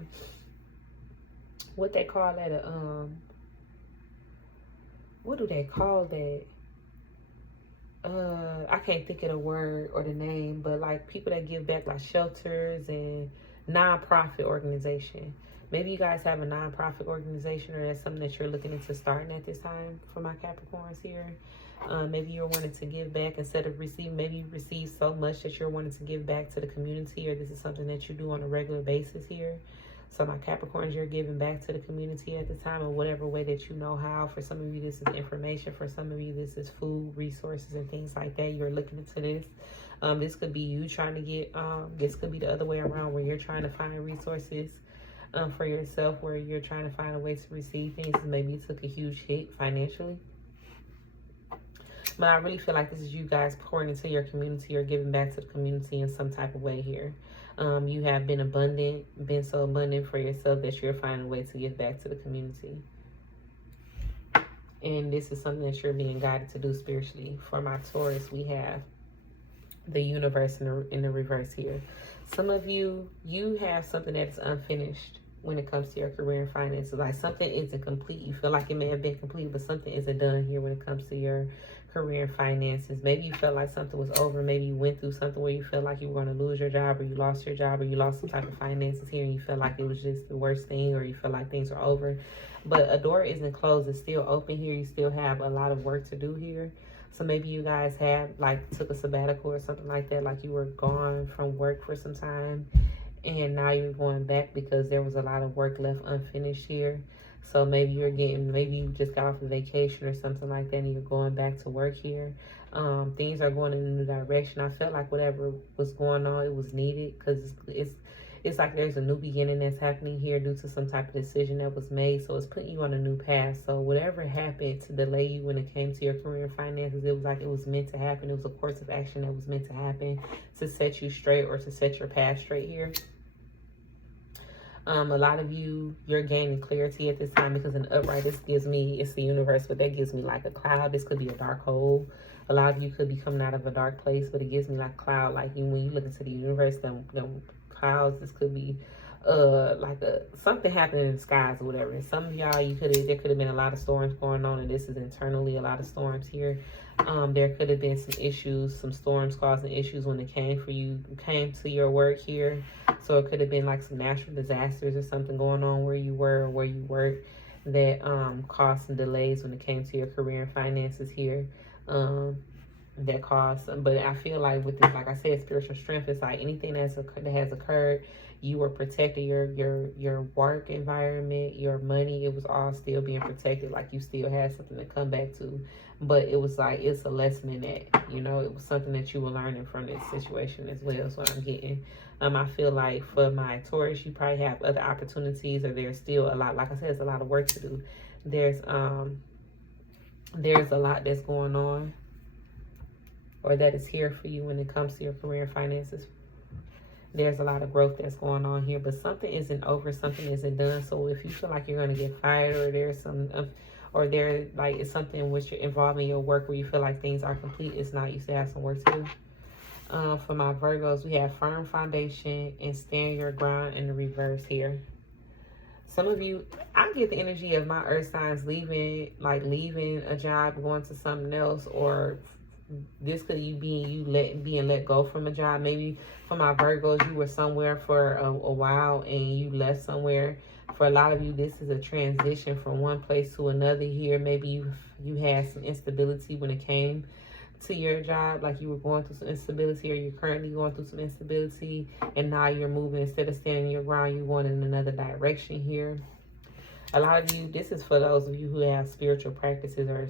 what they call that, what do they call that? I can't think of the word or the name, but like people that give back, like shelters and non-profit organization. Maybe you guys have a non-profit organization, or that's something that you're looking into starting at this time for my Capricorns here. Maybe you're wanting to give back instead of receive. Maybe you receive so much that you're wanting to give back to the community, or this is something that you do on a regular basis here. So my Capricorns, you're giving back to the community at the time in whatever way that you know how. For some of you, this is information. For some of you, this is food, resources, and things like that. You're looking into this. This could be you trying to get, this could be the other way around, where you're trying to find resources for yourself, where you're trying to find a way to receive things. Maybe you took a huge hit financially. But I really feel like this is you guys pouring into your community or giving back to the community in some type of way here. You have been so abundant for yourself that you're finding a way to give back to the community. And this is something that you're being guided to do spiritually. For my Taurus, we have the universe in the reverse here. Some of you have something that's unfinished when it comes to your career and finances. Like something isn't complete. You feel like it may have been complete, but something isn't done here when it comes to your career and finances. Maybe you felt like something was over. Maybe you went through something where you felt like you were going to lose your job, or you lost your job, or you lost some type of finances here and you felt like it was just the worst thing, or you felt like things were over. But a door isn't closed. It's still open here. You still have a lot of work to do here. So maybe you guys have like took a sabbatical or something like that, like you were gone from work for some time and now you're going back because there was a lot of work left unfinished here. So maybe maybe you just got off a vacation or something like that and you're going back to work here. Things are going in a new direction. I felt like whatever was going on, it was needed, because it's like there's a new beginning that's happening here due to some type of decision that was made. So it's putting you on a new path. So whatever happened to delay you when it came to your career and finances, it was like it was meant to happen. It was a course of action that was meant to happen to set you straight, or to set your path straight here. A lot of you're gaining clarity at this time, because an upright, this gives me, it's the universe, but that gives me like a cloud. This could be a dark hole. A lot of you could be coming out of a dark place, but it gives me like a cloud. Like when you look into the universe, them clouds, this could be like something happening in the skies or whatever. And some of y'all, there could have been a lot of storms going on, and this is internally a lot of storms here. There could have been some issues, some storms causing issues when it came to your work here. So it could have been like some natural disasters or something going on where you were or where you work that caused some delays when it came to your career and finances here. That caused, but I feel like with this, like I said, spiritual strength, it's like anything that has occurred, you were protected. Your work environment, your money, it was all still being protected. Like you still had something to come back to, but it was like, it's a lesson in that, you know, it was something that you were learning from this situation as well. Is what I'm getting. I feel like for my Taurus, you probably have other opportunities, or there's still a lot, like I said, there's a lot of work to do. There's a lot that's going on, or that is here for you when it comes to your career and finances. There's a lot of growth that's going on here, but something isn't over, something isn't done. So if you feel like you're going to get fired, or there's some, or there like it's something which you're involved in your work where you feel like things are complete, it's not. You still have some work to do. For my Virgos, we have firm foundation and stand your ground in the reverse here. Some of you, I get the energy of my earth signs leaving a job, going to something else, or this could being let go from a job. Maybe for my Virgos, you were somewhere for a while and you left somewhere. For a lot of you, this is a transition from one place to another here. Maybe you had some instability when it came to your job, like you were going through some instability, or you're currently going through some instability, and now you're moving. Instead of standing your ground, you're going in another direction here. A lot of you, this is for those of you who have spiritual practices or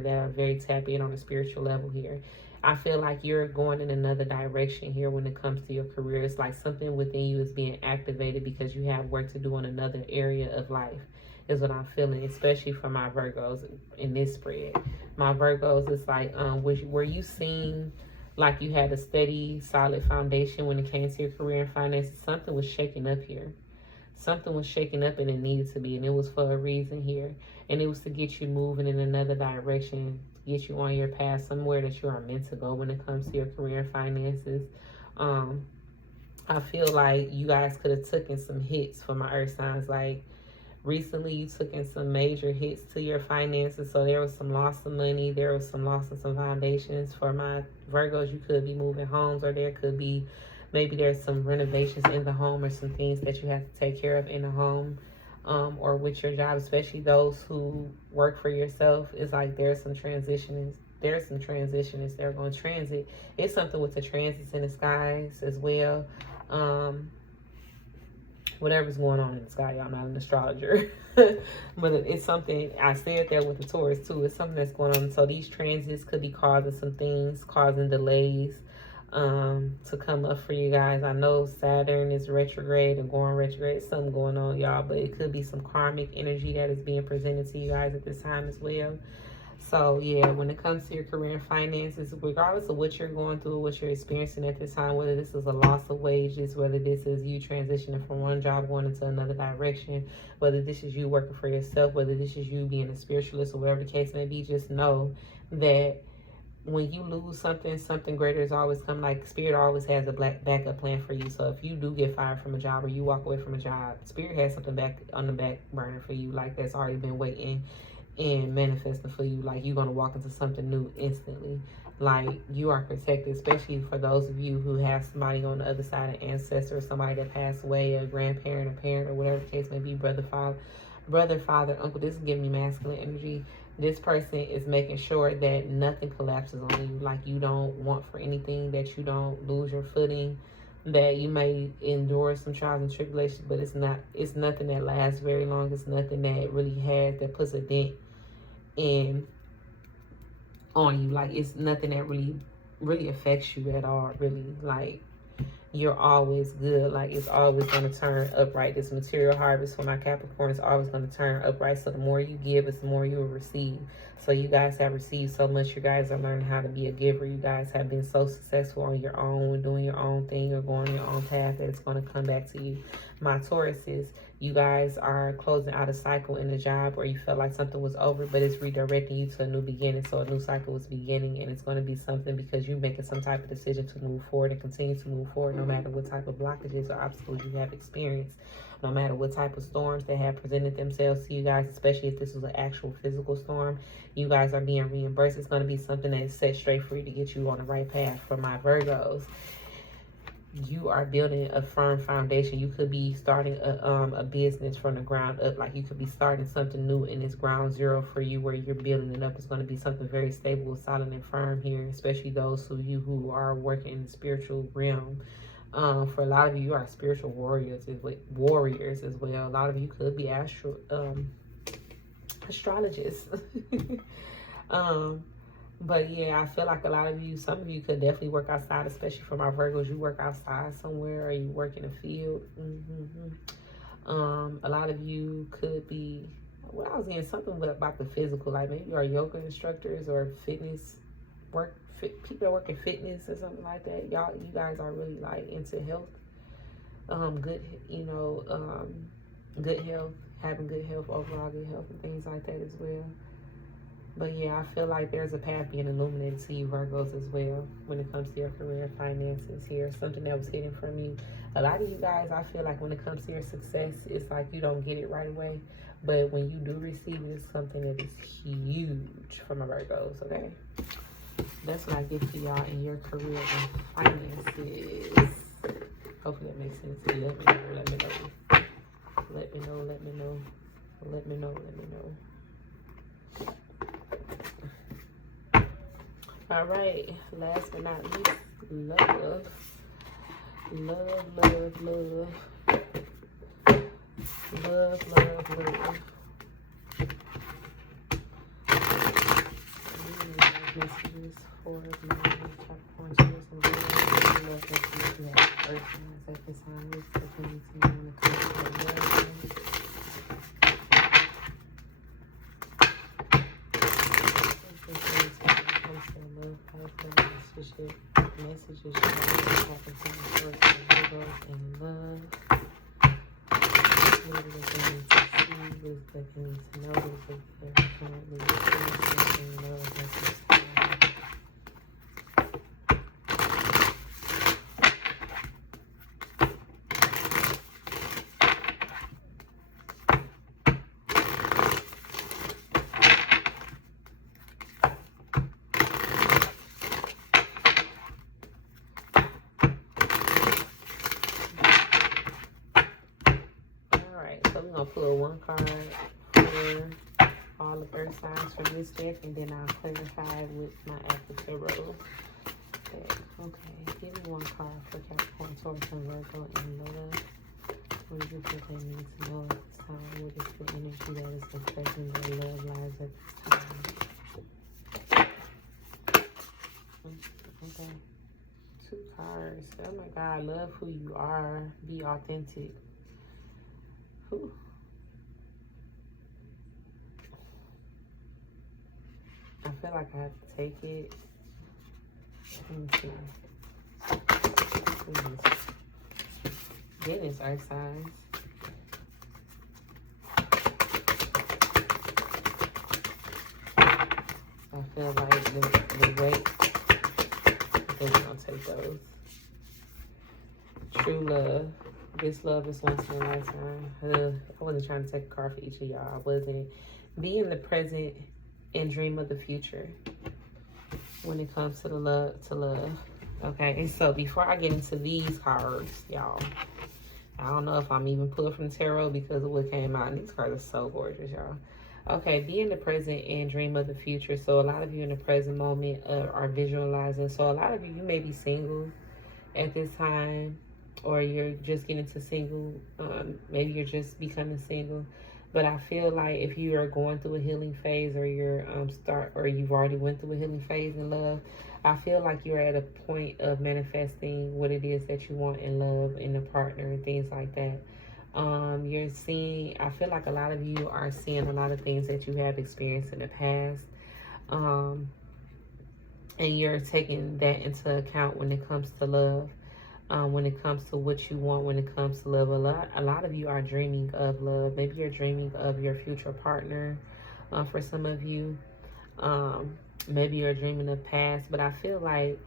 that are very tapped in on a spiritual level here. I feel like you're going in another direction here when it comes to your career. It's like something within you is being activated because you have work to do in another area of life, is what I'm feeling, especially for my Virgos in this spread. My Virgos, it's like, were you seeing like you had a steady, solid foundation when it came to your career and finances? Something was shaking up here. Something was shaking up, and it needed to be, and it was for a reason here. And it was to get you moving in another direction, to get you on your path, somewhere that you are meant to go when it comes to your career and finances. I feel like you guys could have taken some hits for my earth signs. Like recently you took in some major hits to your finances. So there was some loss of money. There was some loss of some foundations. For my Virgos, you could be moving homes, or there could be, maybe there's some renovations in the home, or some things that you have to take care of in the home, or with your job, especially those who work for yourself. It's like there's some transitions. They're going to transit. It's something with the transits in the skies as well. Whatever's going on in the sky, I'm not an astrologer. But it's something, I said that with the Taurus too. It's something that's going on. So these transits could be causing some things, causing delays to come up for you guys. I know Saturn is retrograde and going retrograde. Something going on, y'all, but it could be some karmic energy that is being presented to you guys at this time as well. So yeah, when it comes to your career and finances, regardless of what you're going through, what you're experiencing at this time, whether this is a loss of wages, whether this is you transitioning from one job going into another direction, whether this is you working for yourself, whether this is you being a spiritualist, or whatever the case may be, just know that when you lose something, something greater is always come. Like, Spirit always has a backup plan for you. So if you do get fired from a job or you walk away from a job, Spirit has something back on the back burner for you, like that's already been waiting and manifesting for you. Like, you're going to walk into something new instantly. Like, you are protected, especially for those of you who have somebody on the other side, an ancestor, somebody that passed away, a grandparent, a parent, or whatever the case may be, brother, father, uncle. This is giving me masculine energy. This person is making sure that nothing collapses on you. Like, you don't want for anything, that you don't lose your footing, that you may endure some trials and tribulations, but it's nothing that lasts very long. It's nothing that really that puts a dent in on you. Like, it's nothing that really affects you at all, really. Like, you're always good. Like, it's always going to turn upright. This material harvest for my Capricorn is always going to turn upright. So the more you give, it's the more you will receive. So you guys have received so much. You guys are learning how to be a giver. You guys have been so successful on your own, doing your own thing or going your own path, that it's going to come back to you. My Tauruses, you guys are closing out a cycle in the job where you felt like something was over, but it's redirecting you to a new beginning. So a new cycle is beginning, and it's going to be something because you're making some type of decision to move forward and continue to move forward, no matter what type of blockages or obstacles you have experienced, no matter what type of storms that have presented themselves to you guys, especially if this was an actual physical storm. You guys are being reimbursed. It's going to be something that is set straight for you to get you on the right path. For my Virgos, you are building a firm foundation. You could be starting a business from the ground up. Like, you could be starting something new, and it's ground zero for you, where you're building it up. It's going to be something very stable, solid, and firm here, especially those who are working in the spiritual realm. For a lot of you, you are spiritual warriors as well. A lot of you could be astrologists. But yeah, I feel like a lot of you, some of you could definitely work outside, especially for my Virgos. You work outside somewhere, or you work in a field. A lot of you could be, well, I was getting something about the physical, like maybe you are yoga instructors or fitness people that work in fitness or something like that. You guys are really like into health, good health, having good health, overall good health, and things like that as well. But yeah, I feel like there's a path being illuminated to you, Virgos, as well, when it comes to your career, finances here, something that was hidden from you. A lot of you guys, I feel like when it comes to your success, it's like you don't get it right away. But when you do receive it, it's something that is huge for my Virgos, okay? That's what I get for y'all in your career and finances. Hopefully that makes sense to you. Let me know. Let me know. All right, last but not least, love. Messages for my Capricorn, Taurus, and Virgo. Love that you have earth signs at this time. This definitely to me when it comes to love. Messages you have Capricorn, Taurus, and Virgo in love. What is it they need to see? What is it they need to know? What is it they're currently experiencing in love at this time? So we're going to pull one card for all the earth signs for this deck, and then I'll clarify with my Active Tarot deck. Okay, give me one card for Capricorn, Taurus, and Virgo in love. What is it that they need to know at this time? What is the energy that is affecting their love lives at this time? Okay, 2 cards. Oh my God, love who you are. Be authentic. Whew. I feel like I have to take it. Let me see. Goodness, earth signs. I feel like the weight this love is once in a lifetime. I wasn't trying to take a card for each of y'all. I wasn't. Be in the present and dream of the future when it comes to the love. Okay, so before I get into these cards, y'all, I don't know if I'm even pulling from the tarot because of what came out. And these cards are so gorgeous, y'all. Okay, be in the present and dream of the future. So a lot of you in the present moment are visualizing. So a lot of you may be single at this time, or you're just getting to single. Maybe you're just becoming single. But I feel like if you are going through a healing phase, or you're you've already went through a healing phase in love, I feel like you're at a point of manifesting what it is that you want in love, in a partner, and things like that. You're seeing, I feel like a lot of you are seeing a lot of things that you have experienced in the past. And you're taking that into account when it comes to love. When it comes to what you want, when it comes to love. A lot of you are dreaming of love. Maybe you're dreaming of your future partner. For some of you, maybe you're dreaming of past, but I feel like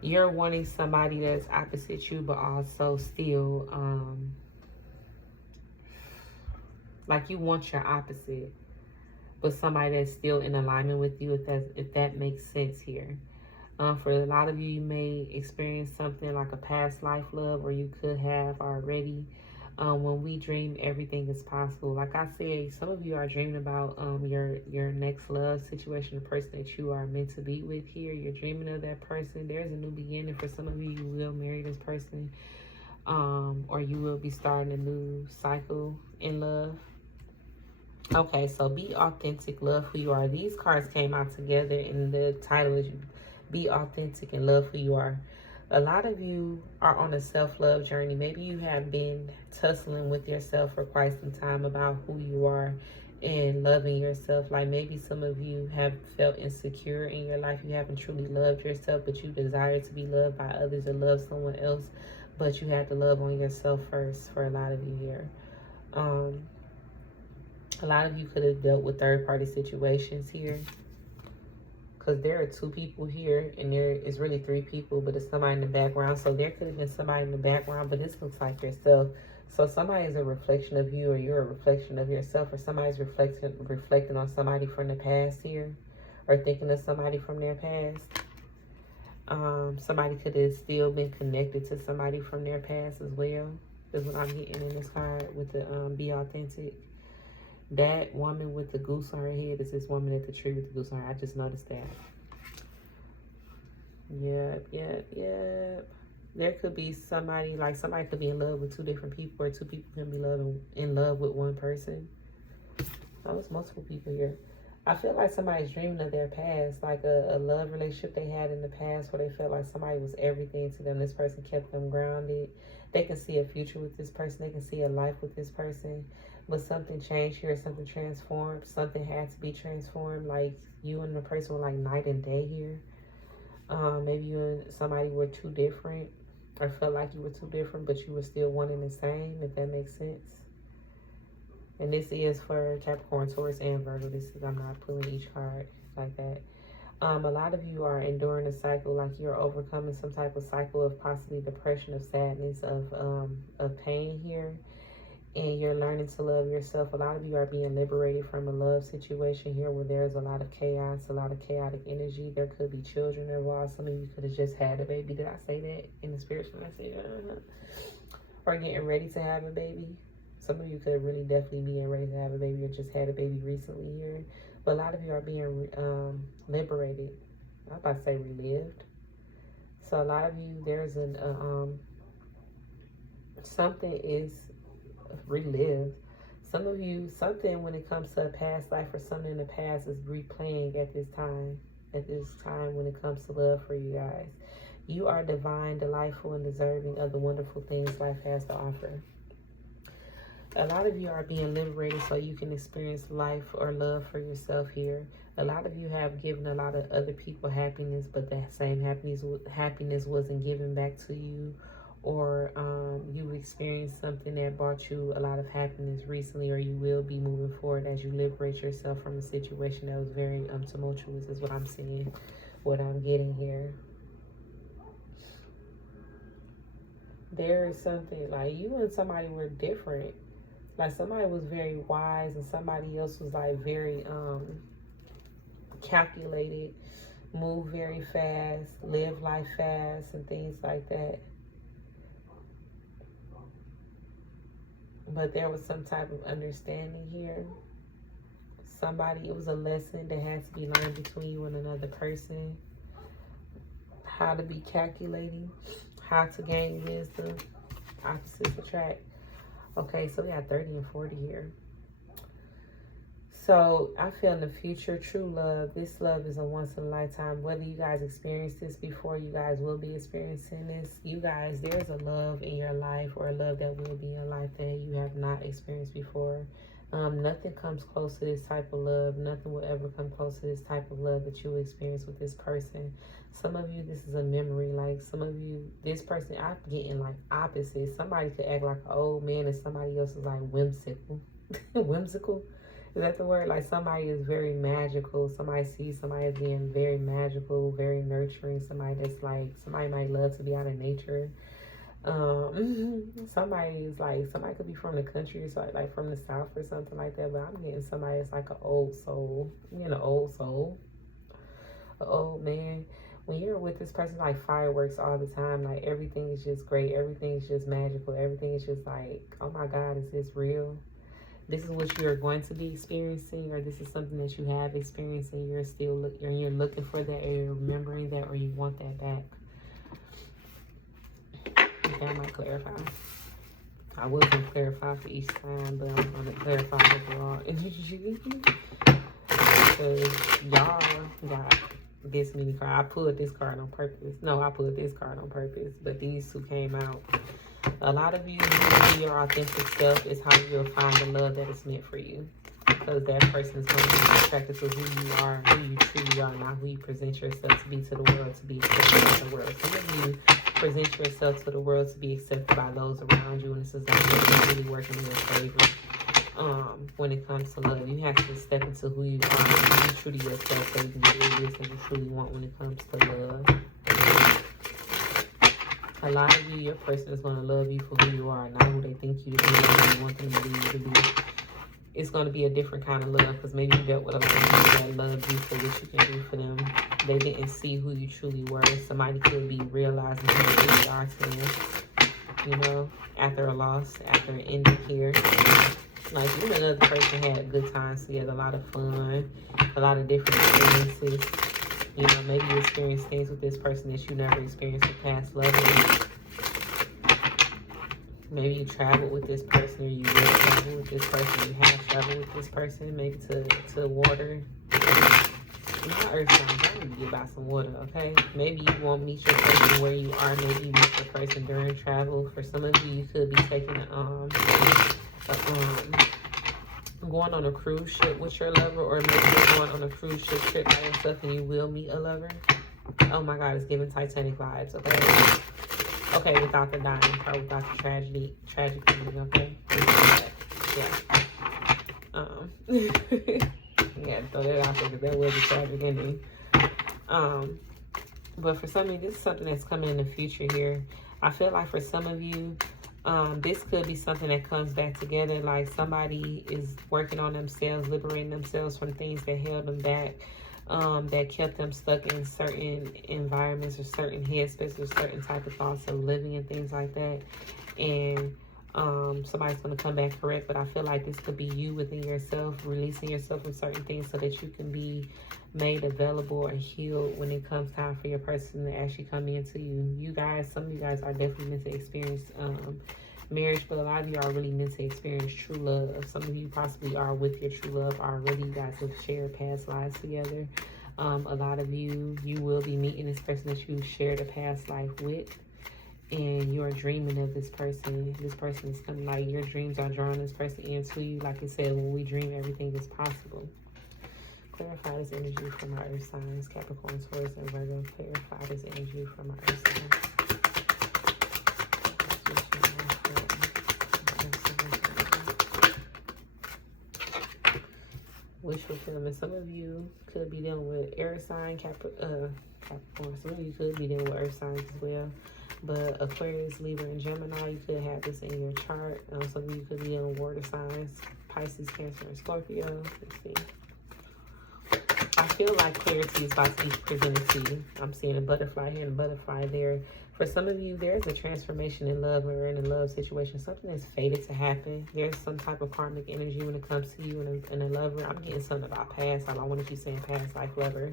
you're wanting somebody that's opposite you, but also still, like you want your opposite, but somebody that's still in alignment with you, if that makes sense here. For a lot of you, you may experience something like a past life love, or you could have already. When we dream, everything is possible. Like I said, some of you are dreaming about your next love situation, the person that you are meant to be with here. You're dreaming of that person. There's a new beginning. For some of you, you will marry this person, or you will be starting a new cycle in love. Okay, so be authentic, love who you are. These cards came out together, and the title is Be Authentic and Love Who You Are. A lot of you are on a self-love journey. Maybe you have been tussling with yourself for quite some time about who you are and loving yourself. Like maybe some of you have felt insecure in your life. You haven't truly loved yourself, but you desire to be loved by others or love someone else. But you had to love on yourself first for a lot of you here. A lot of you could have dealt with third-party situations here, because there are two people here, and there is really three people, but it's somebody in the background. So there could have been somebody in the background, but this looks like yourself. So somebody is a reflection of you, or you're a reflection of yourself, or somebody's reflecting on somebody from the past here, or thinking of somebody from their past. Somebody could have still been connected to somebody from their past as well, is what I'm getting in this card with the Be Authentic. That woman with the goose on her head is this woman at the tree with the goose on her. I just noticed that. Yep. There could be somebody, like somebody could be in love with two different people, or two people can be in love with one person. Oh, it's multiple people here. I feel like somebody's dreaming of their past, like a love relationship they had in the past where they felt like somebody was everything to them. This person kept them grounded. They can see a future with this person. They can see a life with this person. But something changed here, something transformed. Something had to be transformed. Like you and the person were like night and day here. Maybe you and somebody were too different, or felt like you were too different, but you were still one and the same, if that makes sense. And this is for Capricorn, Taurus, and Virgo. I'm not pulling each card like that. A lot of you are enduring a cycle, like you're overcoming some type of cycle of possibly depression, of sadness, of pain here. And you're learning to love yourself. A lot of you are being liberated from a love situation here where there's a lot of chaos, a lot of chaotic energy. There could be children involved. Some of you could have just had a baby. Did I say that in the spiritual? I say that. Or getting ready to have a baby. Some of you could really definitely be ready to have a baby, or just had a baby recently here. But a lot of you are being liberated. I'm about to say relived. So a lot of you, there's something is relived. Some of you, something when it comes to a past life or something in the past is replaying at this time when it comes to love for you guys. You are divine, delightful, and deserving of the wonderful things life has to offer. A lot of you are being liberated so you can experience life or love for yourself here. A lot of you have given a lot of other people happiness, but that same happiness wasn't given back to you. Or you've experienced something that brought you a lot of happiness recently, or you will be moving forward as you liberate yourself from a situation that was very tumultuous, is what I'm seeing, what I'm getting here. There is something like you and somebody were different. Like somebody was very wise and somebody else was like very calculated, move very fast, live life fast and things like that. But there was some type of understanding here. Somebody, it was a lesson that has to be learned between you and another person. How to be calculating, how to gain wisdom, opposites attract. Okay, so we got 30 and 40 here. So I feel in the future, true love, this love is a once in a lifetime. Whether you guys experienced this before, you guys will be experiencing this. You guys, there's a love in your life or a love that will be in your life that you have not experienced before. Nothing comes close to this type of love. Nothing will ever come close to this type of love that you will experience with this person. Some of you, this is a memory. Like some of you, this person, I'm getting like opposites. Somebody could act like an old man and somebody else is like whimsical. Whimsical? Is that the word? Like somebody is very magical. Somebody sees somebody as being very magical, very nurturing. Somebody that's like, somebody might love to be out in nature. Somebody is like, somebody could be from the country or something, like from the south or something like that. But I'm getting somebody that's like an old soul. You know, old soul. An old man. When you're with this person, like fireworks all the time. Like everything is just great. Everything is just magical. Everything is just like, oh my God, is this real? This is what you're going to be experiencing, or this is something that you have experienced and you're still you're looking for that, or you're remembering that, or you want that back. Okay, I might clarify. I will clarify for each time, but I'm going to clarify overall energy because y'all got this many cards. I pulled this card on purpose. No, I pulled this card on purpose, but these two came out. A lot of you, your authentic self is how you'll find the love that is meant for you. Because that person is going to be attracted to who you are, who you truly are, not who you present yourself to be to the world, to be accepted by the world. Some of you present yourself to the world to be accepted by those around you, and this is not really working in your favor. When it comes to love, you have to step into who you are, be true to yourself, so you can get what it is that you truly want when it comes to love. A lot of you, your person is going to love you for who you are, not who they think you to be, or who you want them to be you to be. It's going to be a different kind of love, because maybe you dealt with a lot of people that love you for what you can do for them. They didn't see who you truly were. Somebody could be realizing who you really are to them, you know, after a loss, after an ending here. Like, you and another person had good times together, a lot of fun, a lot of different experiences. You know, maybe you experienced things with this person that you never experienced with past lovers. Maybe you traveled with this person, or you will travel with this person. You have traveled with this person, maybe to water. Not earth signs. I need to get by some water, okay? Maybe you won't meet your person where you are. Maybe you meet your person during travel. For some of you, you could be taking going on a cruise ship with your lover, or maybe you're going on a cruise ship trip by yourself and you will meet a lover. Oh my God, it's giving Titanic vibes, okay? Okay, without the dying part, without the tragic ending, okay? Yeah. Yeah, throw that out there because that was a tragic ending. But for some of you, this is something that's coming in the future here. I feel like for some of you, this could be something that comes back together. Like somebody is working on themselves, liberating themselves from things that held them back, that kept them stuck in certain environments or certain headspaces or certain type of thoughts of living and things like that. And somebody's going to come back correct. But I feel like this could be you within yourself, releasing yourself from certain things so that you can be made available or healed when it comes time for your person to actually come into you. You guys, some of you guys are definitely meant to experience marriage, but a lot of you are really meant to experience true love. Some of you possibly are with your true love already. You guys have shared past lives together. A lot of you, you will be meeting this person that you shared a past life with, and you're dreaming of this person. This person is coming, like your dreams are drawing this person into you. Like I said, when we dream, everything is possible. Clarify this energy for my earth signs, Capricorn, Taurus, and Virgo. Clarify this energy for my earth signs. Wish fulfillment. Some of you could be dealing with air sign, Capricorn. Some of you could be dealing with earth signs as well. But Aquarius, Libra, and Gemini, you could have this in your chart. Some of you could be in water signs, Pisces, Cancer, and Scorpio. Let's see. I feel like clarity is about to be presented to you. I'm seeing a butterfly here and a butterfly there. For some of you, there's a transformation in love or in a love situation. Something that's fated to happen. There's some type of karmic energy when it comes to you and a lover. I'm getting something about past. I don't want to keep saying past life lover.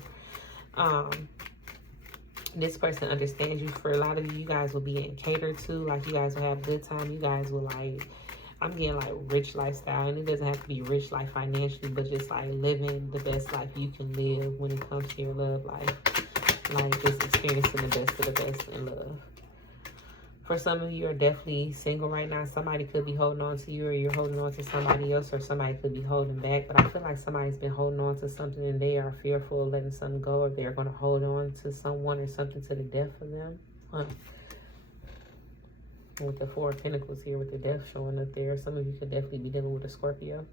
This person understands you. For a lot of you, you guys will be getting catered to. Like, you guys will have a good time. You guys will, like, I'm getting, like, rich lifestyle. And it doesn't have to be rich, like, financially, but just, like, living the best life you can live when it comes to your love life. Like, just experiencing the best of the best in love. For some of you are definitely single right now. Somebody could be holding on to you, or you're holding on to somebody else, or somebody could be holding back. But I feel like somebody's been holding on to something and they are fearful of letting something go, or they're going to hold on to someone or something to the death of them. With the Four of Pentacles here, with the death showing up there. Some of you could definitely be dealing with a Scorpio.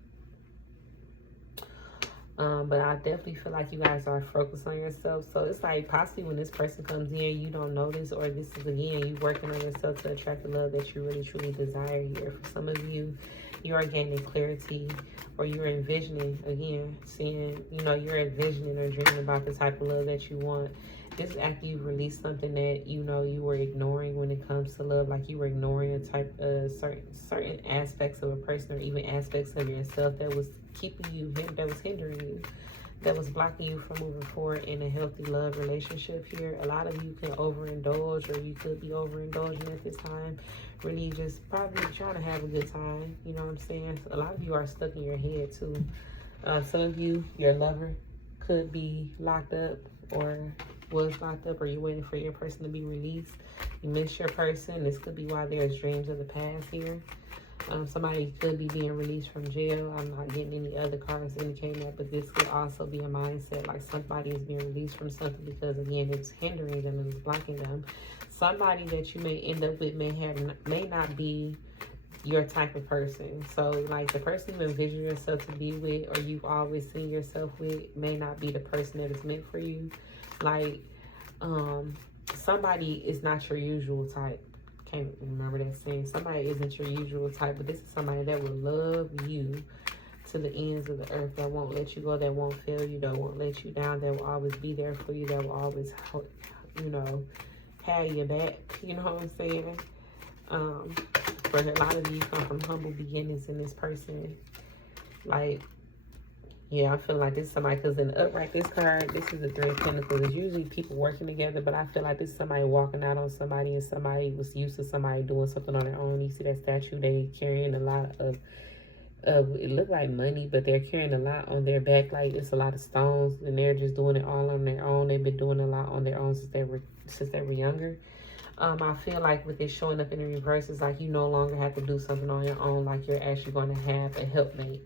But I definitely feel like you guys are focused on yourself. So it's like possibly when this person comes in, you don't notice, or this is, again, you working on yourself to attract the love that you really truly desire here. For some of you, you are gaining clarity, or you're envisioning, again, seeing, you know, you're envisioning or dreaming about the type of love that you want. This is after you've released something that, you know, you were ignoring when it comes to love. Like, you were ignoring a type of certain aspects of a person, or even aspects of yourself that was keeping you, that was hindering you, that was blocking you from moving forward in a healthy love relationship here. A lot of you can overindulge, or you could be overindulging at this time. Really just probably trying to have a good time. You know what I'm saying? So a lot of you are stuck in your head too. Some of you, your lover could be locked up, or was locked up, or you're waiting for your person to be released. You miss your person. This could be why there's dreams of the past here. Somebody could be being released from jail. I'm not getting any other cards indicating that, but this could also be a mindset, like somebody is being released from something because, again, it's hindering them and it's blocking them. Somebody that you may end up with may not be your type of person. So, like, the person you envision yourself to be with, or you've always seen yourself with, may not be the person that is meant for you. Like, somebody is not your usual type. Can't remember that saying. Somebody isn't your usual type, but this is somebody that will love you to the ends of the earth, that won't let you go, that won't fail you, that won't let you down, that will always be there for you, that will always, you know, have your back. You know what I'm saying? For a lot of you, come from humble beginnings, and this person, like, yeah, I feel like this is somebody, because in the upright, this card, this is the Three of Pentacles. It's usually people working together, but I feel like this is somebody walking out on somebody, and somebody was used to somebody doing something on their own. You see that statue, they carrying a lot of it look like money, but they're carrying a lot on their back. Like, it's a lot of stones, and they're just doing it all on their own. They've been doing a lot on their own since they were younger. I feel like with this showing up in the reverse, it's like you no longer have to do something on your own. Like, you're actually going to have a helpmate.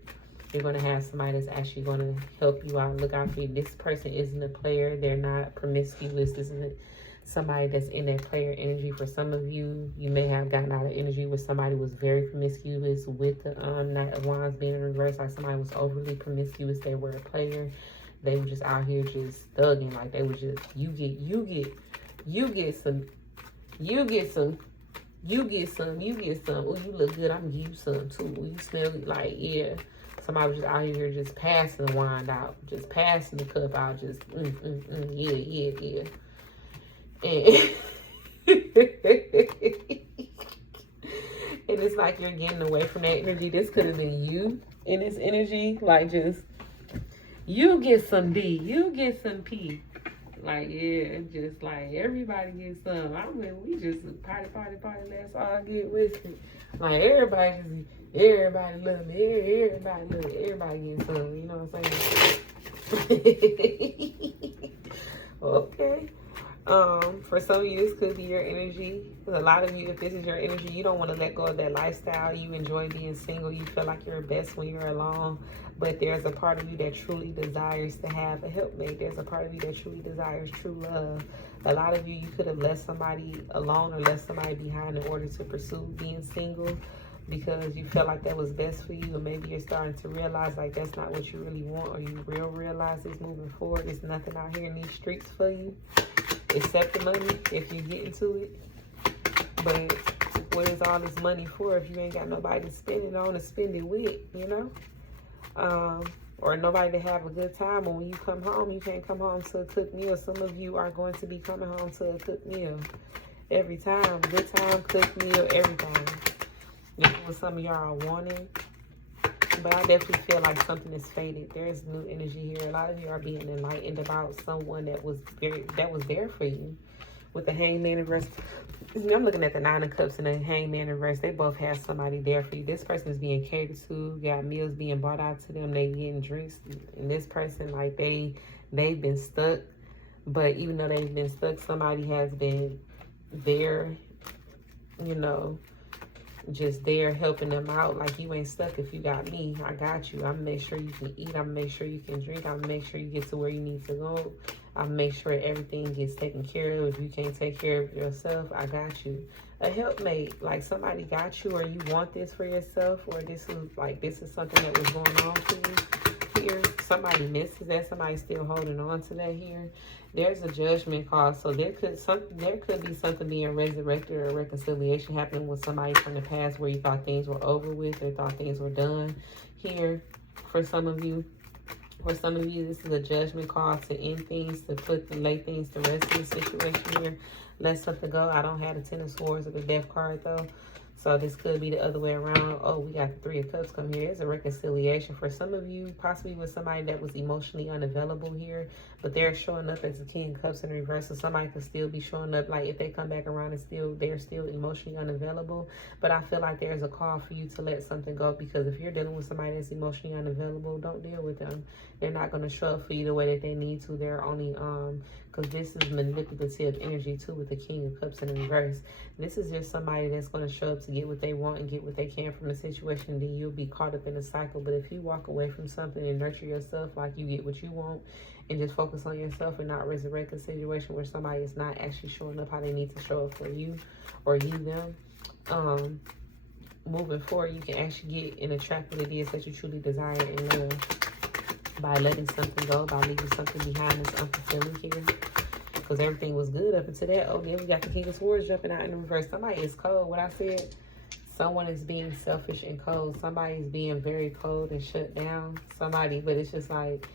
You're going to have somebody that's actually going to help you out, look out for you. This person isn't a player. They're not promiscuous. This isn't somebody that's in that player energy. For some of you, you may have gotten out of energy where somebody was very promiscuous, with the Knight of Wands being in reverse. Like, somebody was overly promiscuous. They were a player. They were just out here just thugging. Like, they were just, you get some. Oh, you look good. I'm gonna give you some too. You smell like, yeah. Somebody was just out here just passing the wine out, just passing the cup out, just yeah. And, and it's like you're getting away from that energy. This could have been you in this energy. Like, just, you get some D, you get some P. Like, yeah, just like everybody gets some. I mean, we just party, let's all get wasted. Like, everybody love me, everybody gets some, you know what I'm saying? Okay. For some of you, this could be your energy. For a lot of you, if this is your energy, you don't want to let go of that lifestyle. You enjoy being single. You feel like you're best when you're alone. But there's a part of you that truly desires to have a helpmate. There's a part of you that truly desires true love. A lot of you, you could have left somebody alone or left somebody behind in order to pursue being single, because you felt like that was best for you, and maybe you're starting to realize like that's not what you really want, or you realize this moving forward. There's nothing out here in these streets for you except the money if you get into it. But what is all this money for if you ain't got nobody to spend it on and spend it with, you know? Or nobody to have a good time. Or when you come home, you can't come home to a cooked meal. Some of you are going to be coming home to a cooked meal every time. Good time, cooked meal, everything. This is what some of y'all are wanting. But I definitely feel like something is faded. There's new energy here. A lot of you are being enlightened about someone that was there for you. With the Hangman in reverse. I'm looking at the Nine of Cups and the Hangman in reverse. They both have somebody there for you. This person is being catered to. Got meals being brought out to them. They getting drinks. And this person, like, they've been stuck. But even though they've been stuck, somebody has been there, you know, just there helping them out. Like, you ain't stuck if you got me. I got you. I'm gonna make sure you can eat. I'm gonna make sure you can drink. I'm gonna make sure you get to where you need to go. I'll make sure everything gets taken care of. If you can't take care of yourself, I got you. A helpmate, like somebody got you, or you want this for yourself, or this is something that was going on for you here. Somebody misses that. Somebody's still holding on to that here. There's a judgment call, so there could be something being resurrected or reconciliation happening with somebody from the past where you thought things were over with or thought things were done here for some of you. For some of you, this is a judgment call to end things, to lay things to rest in the situation here. Let something go. I don't have the Ten of Swords or the Death card, though. So this could be the other way around. Oh, we got the Three of Cups come here. There's a reconciliation for some of you, possibly with somebody that was emotionally unavailable here, but they're showing up as the King of Cups in reverse. So somebody could still be showing up, like if they come back around and they're still emotionally unavailable. But I feel like there's a call for you to let something go, because if you're dealing with somebody that's emotionally unavailable, don't deal with them. They're not going to show up for you the way that they need to. They're only because this is manipulative energy too with the King of Cups in reverse. This is just somebody that's going to show up to get what they want and get what they can from the situation. Then you'll be caught up in a cycle. But if you walk away from something and nurture yourself, like you get what you want, and just focus on yourself and not resurrect a situation where somebody is not actually showing up how they need to show up for you or you them, moving forward, you can actually get and attract what it is that you truly desire in love by letting something go, by leaving something behind that's unfulfilling here. Because everything was good up until that. Oh, then we got the King of Swords jumping out in the reverse. Somebody is cold. What I said, someone is being selfish and cold. Somebody is being very cold and shut down. Somebody, but it's just like,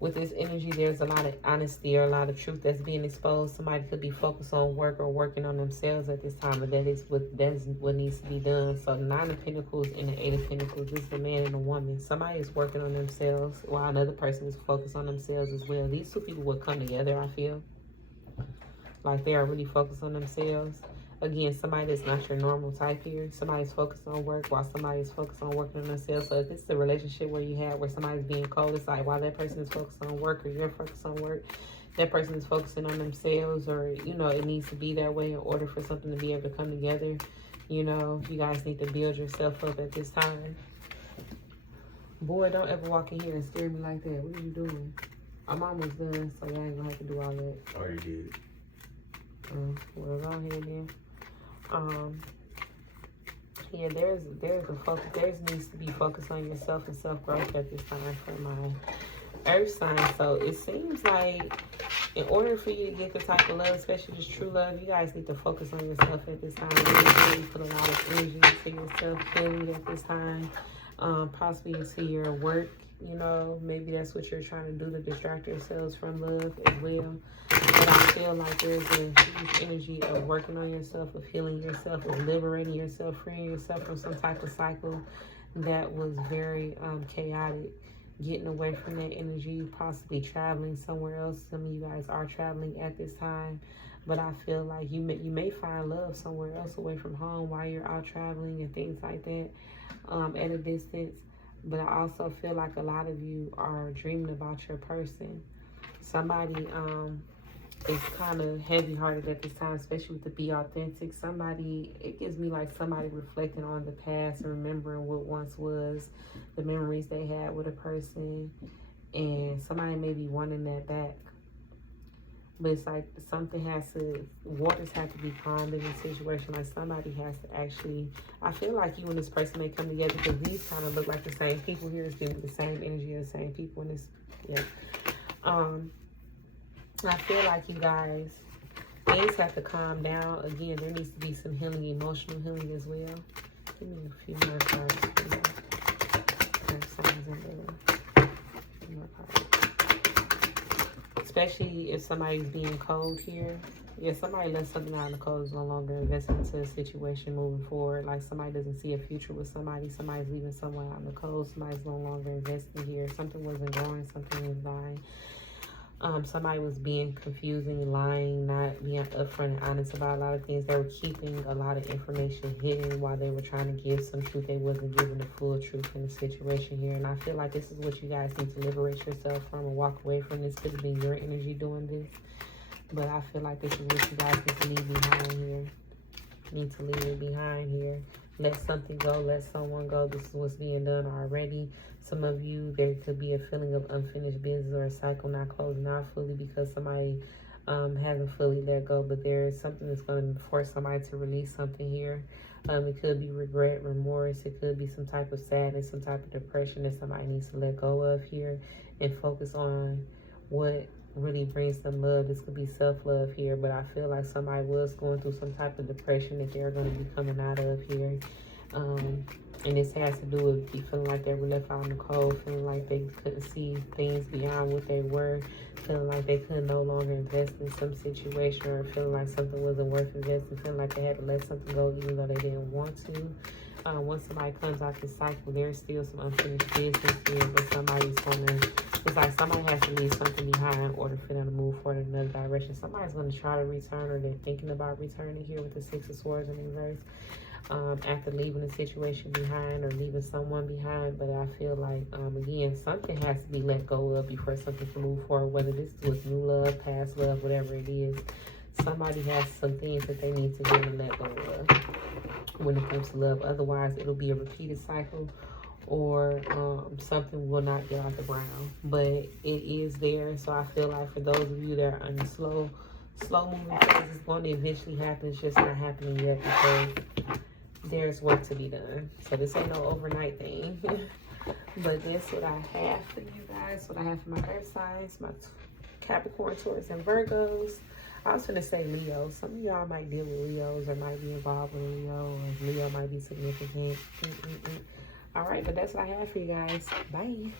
with this energy, there's a lot of honesty or a lot of truth that's being exposed. Somebody could be focused on work or working on themselves at this time, but that is what needs to be done. So Nine of Pentacles and the Eight of Pentacles, this is a man and a woman. Somebody is working on themselves while another person is focused on themselves as well. These two people will come together, I feel. Like they are really focused on themselves. Again, somebody that's not your normal type here. Somebody's focused on work while somebody's focused on working on themselves. So if it's a relationship where you have where somebody's being cold, it's like while that person is focused on work or you're focused on work, that person is focusing on themselves, or, you know, it needs to be that way in order for something to be able to come together. You know, you guys need to build yourself up at this time. Boy, don't ever walk in here and scare me like that. What are you doing? I'm almost done, so y'all ain't gonna have to do all that. Oh, you did. Well, go ahead then. Yeah, there's a focus. There needs to be focus on yourself and self-growth at this time for my earth sign. So it seems like in order for you to get the type of love, especially this true love, you guys need to focus on yourself at this time. Really put a lot of energy into yourself, healing at this time, possibly into your work. You know, maybe that's what you're trying to do to distract yourselves from love as well. But I feel like there's a huge energy of working on yourself, of healing yourself, of liberating yourself, freeing yourself from some type of cycle that was very chaotic. Getting away from that energy, possibly traveling somewhere else. Some of you guys are traveling at this time. But I feel like you may find love somewhere else away from home while you're out traveling and things like that at a distance. But I also feel like a lot of you are dreaming about your person. Somebody is kind of heavy-hearted at this time, especially with the be authentic. Somebody, it gives me like somebody reflecting on the past and remembering what once was, the memories they had with a person, and somebody may be wanting that back. But it's like waters have to be calm in this situation. Like somebody has to actually, I feel like you and this person may come together because these kind of look like the same people here. It's giving the same energy of the same people in this, yeah. I feel like you guys Things have to calm down. Again, there needs to be some healing, emotional healing as well. Give me a few more cards. Especially if somebody's being cold here. Yeah, somebody left something out in the cold, is no longer invested into a situation moving forward. Like somebody doesn't see a future with somebody. Somebody's leaving someone out in the cold. Somebody's no longer investing here. Something wasn't growing. Something was dying. Somebody was being confusing, lying, not being upfront and honest about a lot of things. They were keeping a lot of information hidden while they were trying to give some truth. They wasn't giving the full truth in the situation here. And I feel like this is what you guys need to liberate yourself from and walk away from. This could have been your energy doing this. But I feel like this is what you guys need to leave behind here. Need to leave it behind here. Let something go. Let someone go. This is what's being done already. Some of you, there could be a feeling of unfinished business or a cycle not closing out fully because somebody hasn't fully let go. But there is something that's going to force somebody to release something here. It could be regret, remorse. It could be some type of sadness, some type of depression that somebody needs to let go of here and focus on what really brings them love. This could be self-love here, but I feel like somebody was going through some type of depression that they're going to be coming out of here. And this has to do with feeling like they were left out in the cold, feeling like they couldn't see things beyond what they were, feeling like they could no longer invest in some situation, or feeling like something wasn't worth investing, feeling like they had to let something go even though they didn't want to. Once somebody comes out this cycle, there's still some unfinished business here, but somebody's going to, it's like somebody has to leave something behind in order for them to move forward in another direction. Somebody's going to try to return, or they're thinking about returning here with the Six of Swords in reverse. After leaving the situation behind or leaving someone behind. But I feel like, again, something has to be let go of before something can move forward, whether this was new love, past love, whatever it is. Somebody has some things that they need to do and let go of when it comes to love. Otherwise, it'll be a repeated cycle, or something will not get off the ground. But it is there. So I feel like for those of you that are on the slow moving phase, it's going to eventually happen. It's just not happening yet because there's work to be done. So this ain't no overnight thing. But that's what I have for you guys. What I have for my earth signs, my Capricorn, Taurus, and Virgos. I was going to say Leo. Some of y'all might deal with Leos or might be involved with Leo, or Leo might be significant. All right, but that's what I have for you guys. Bye.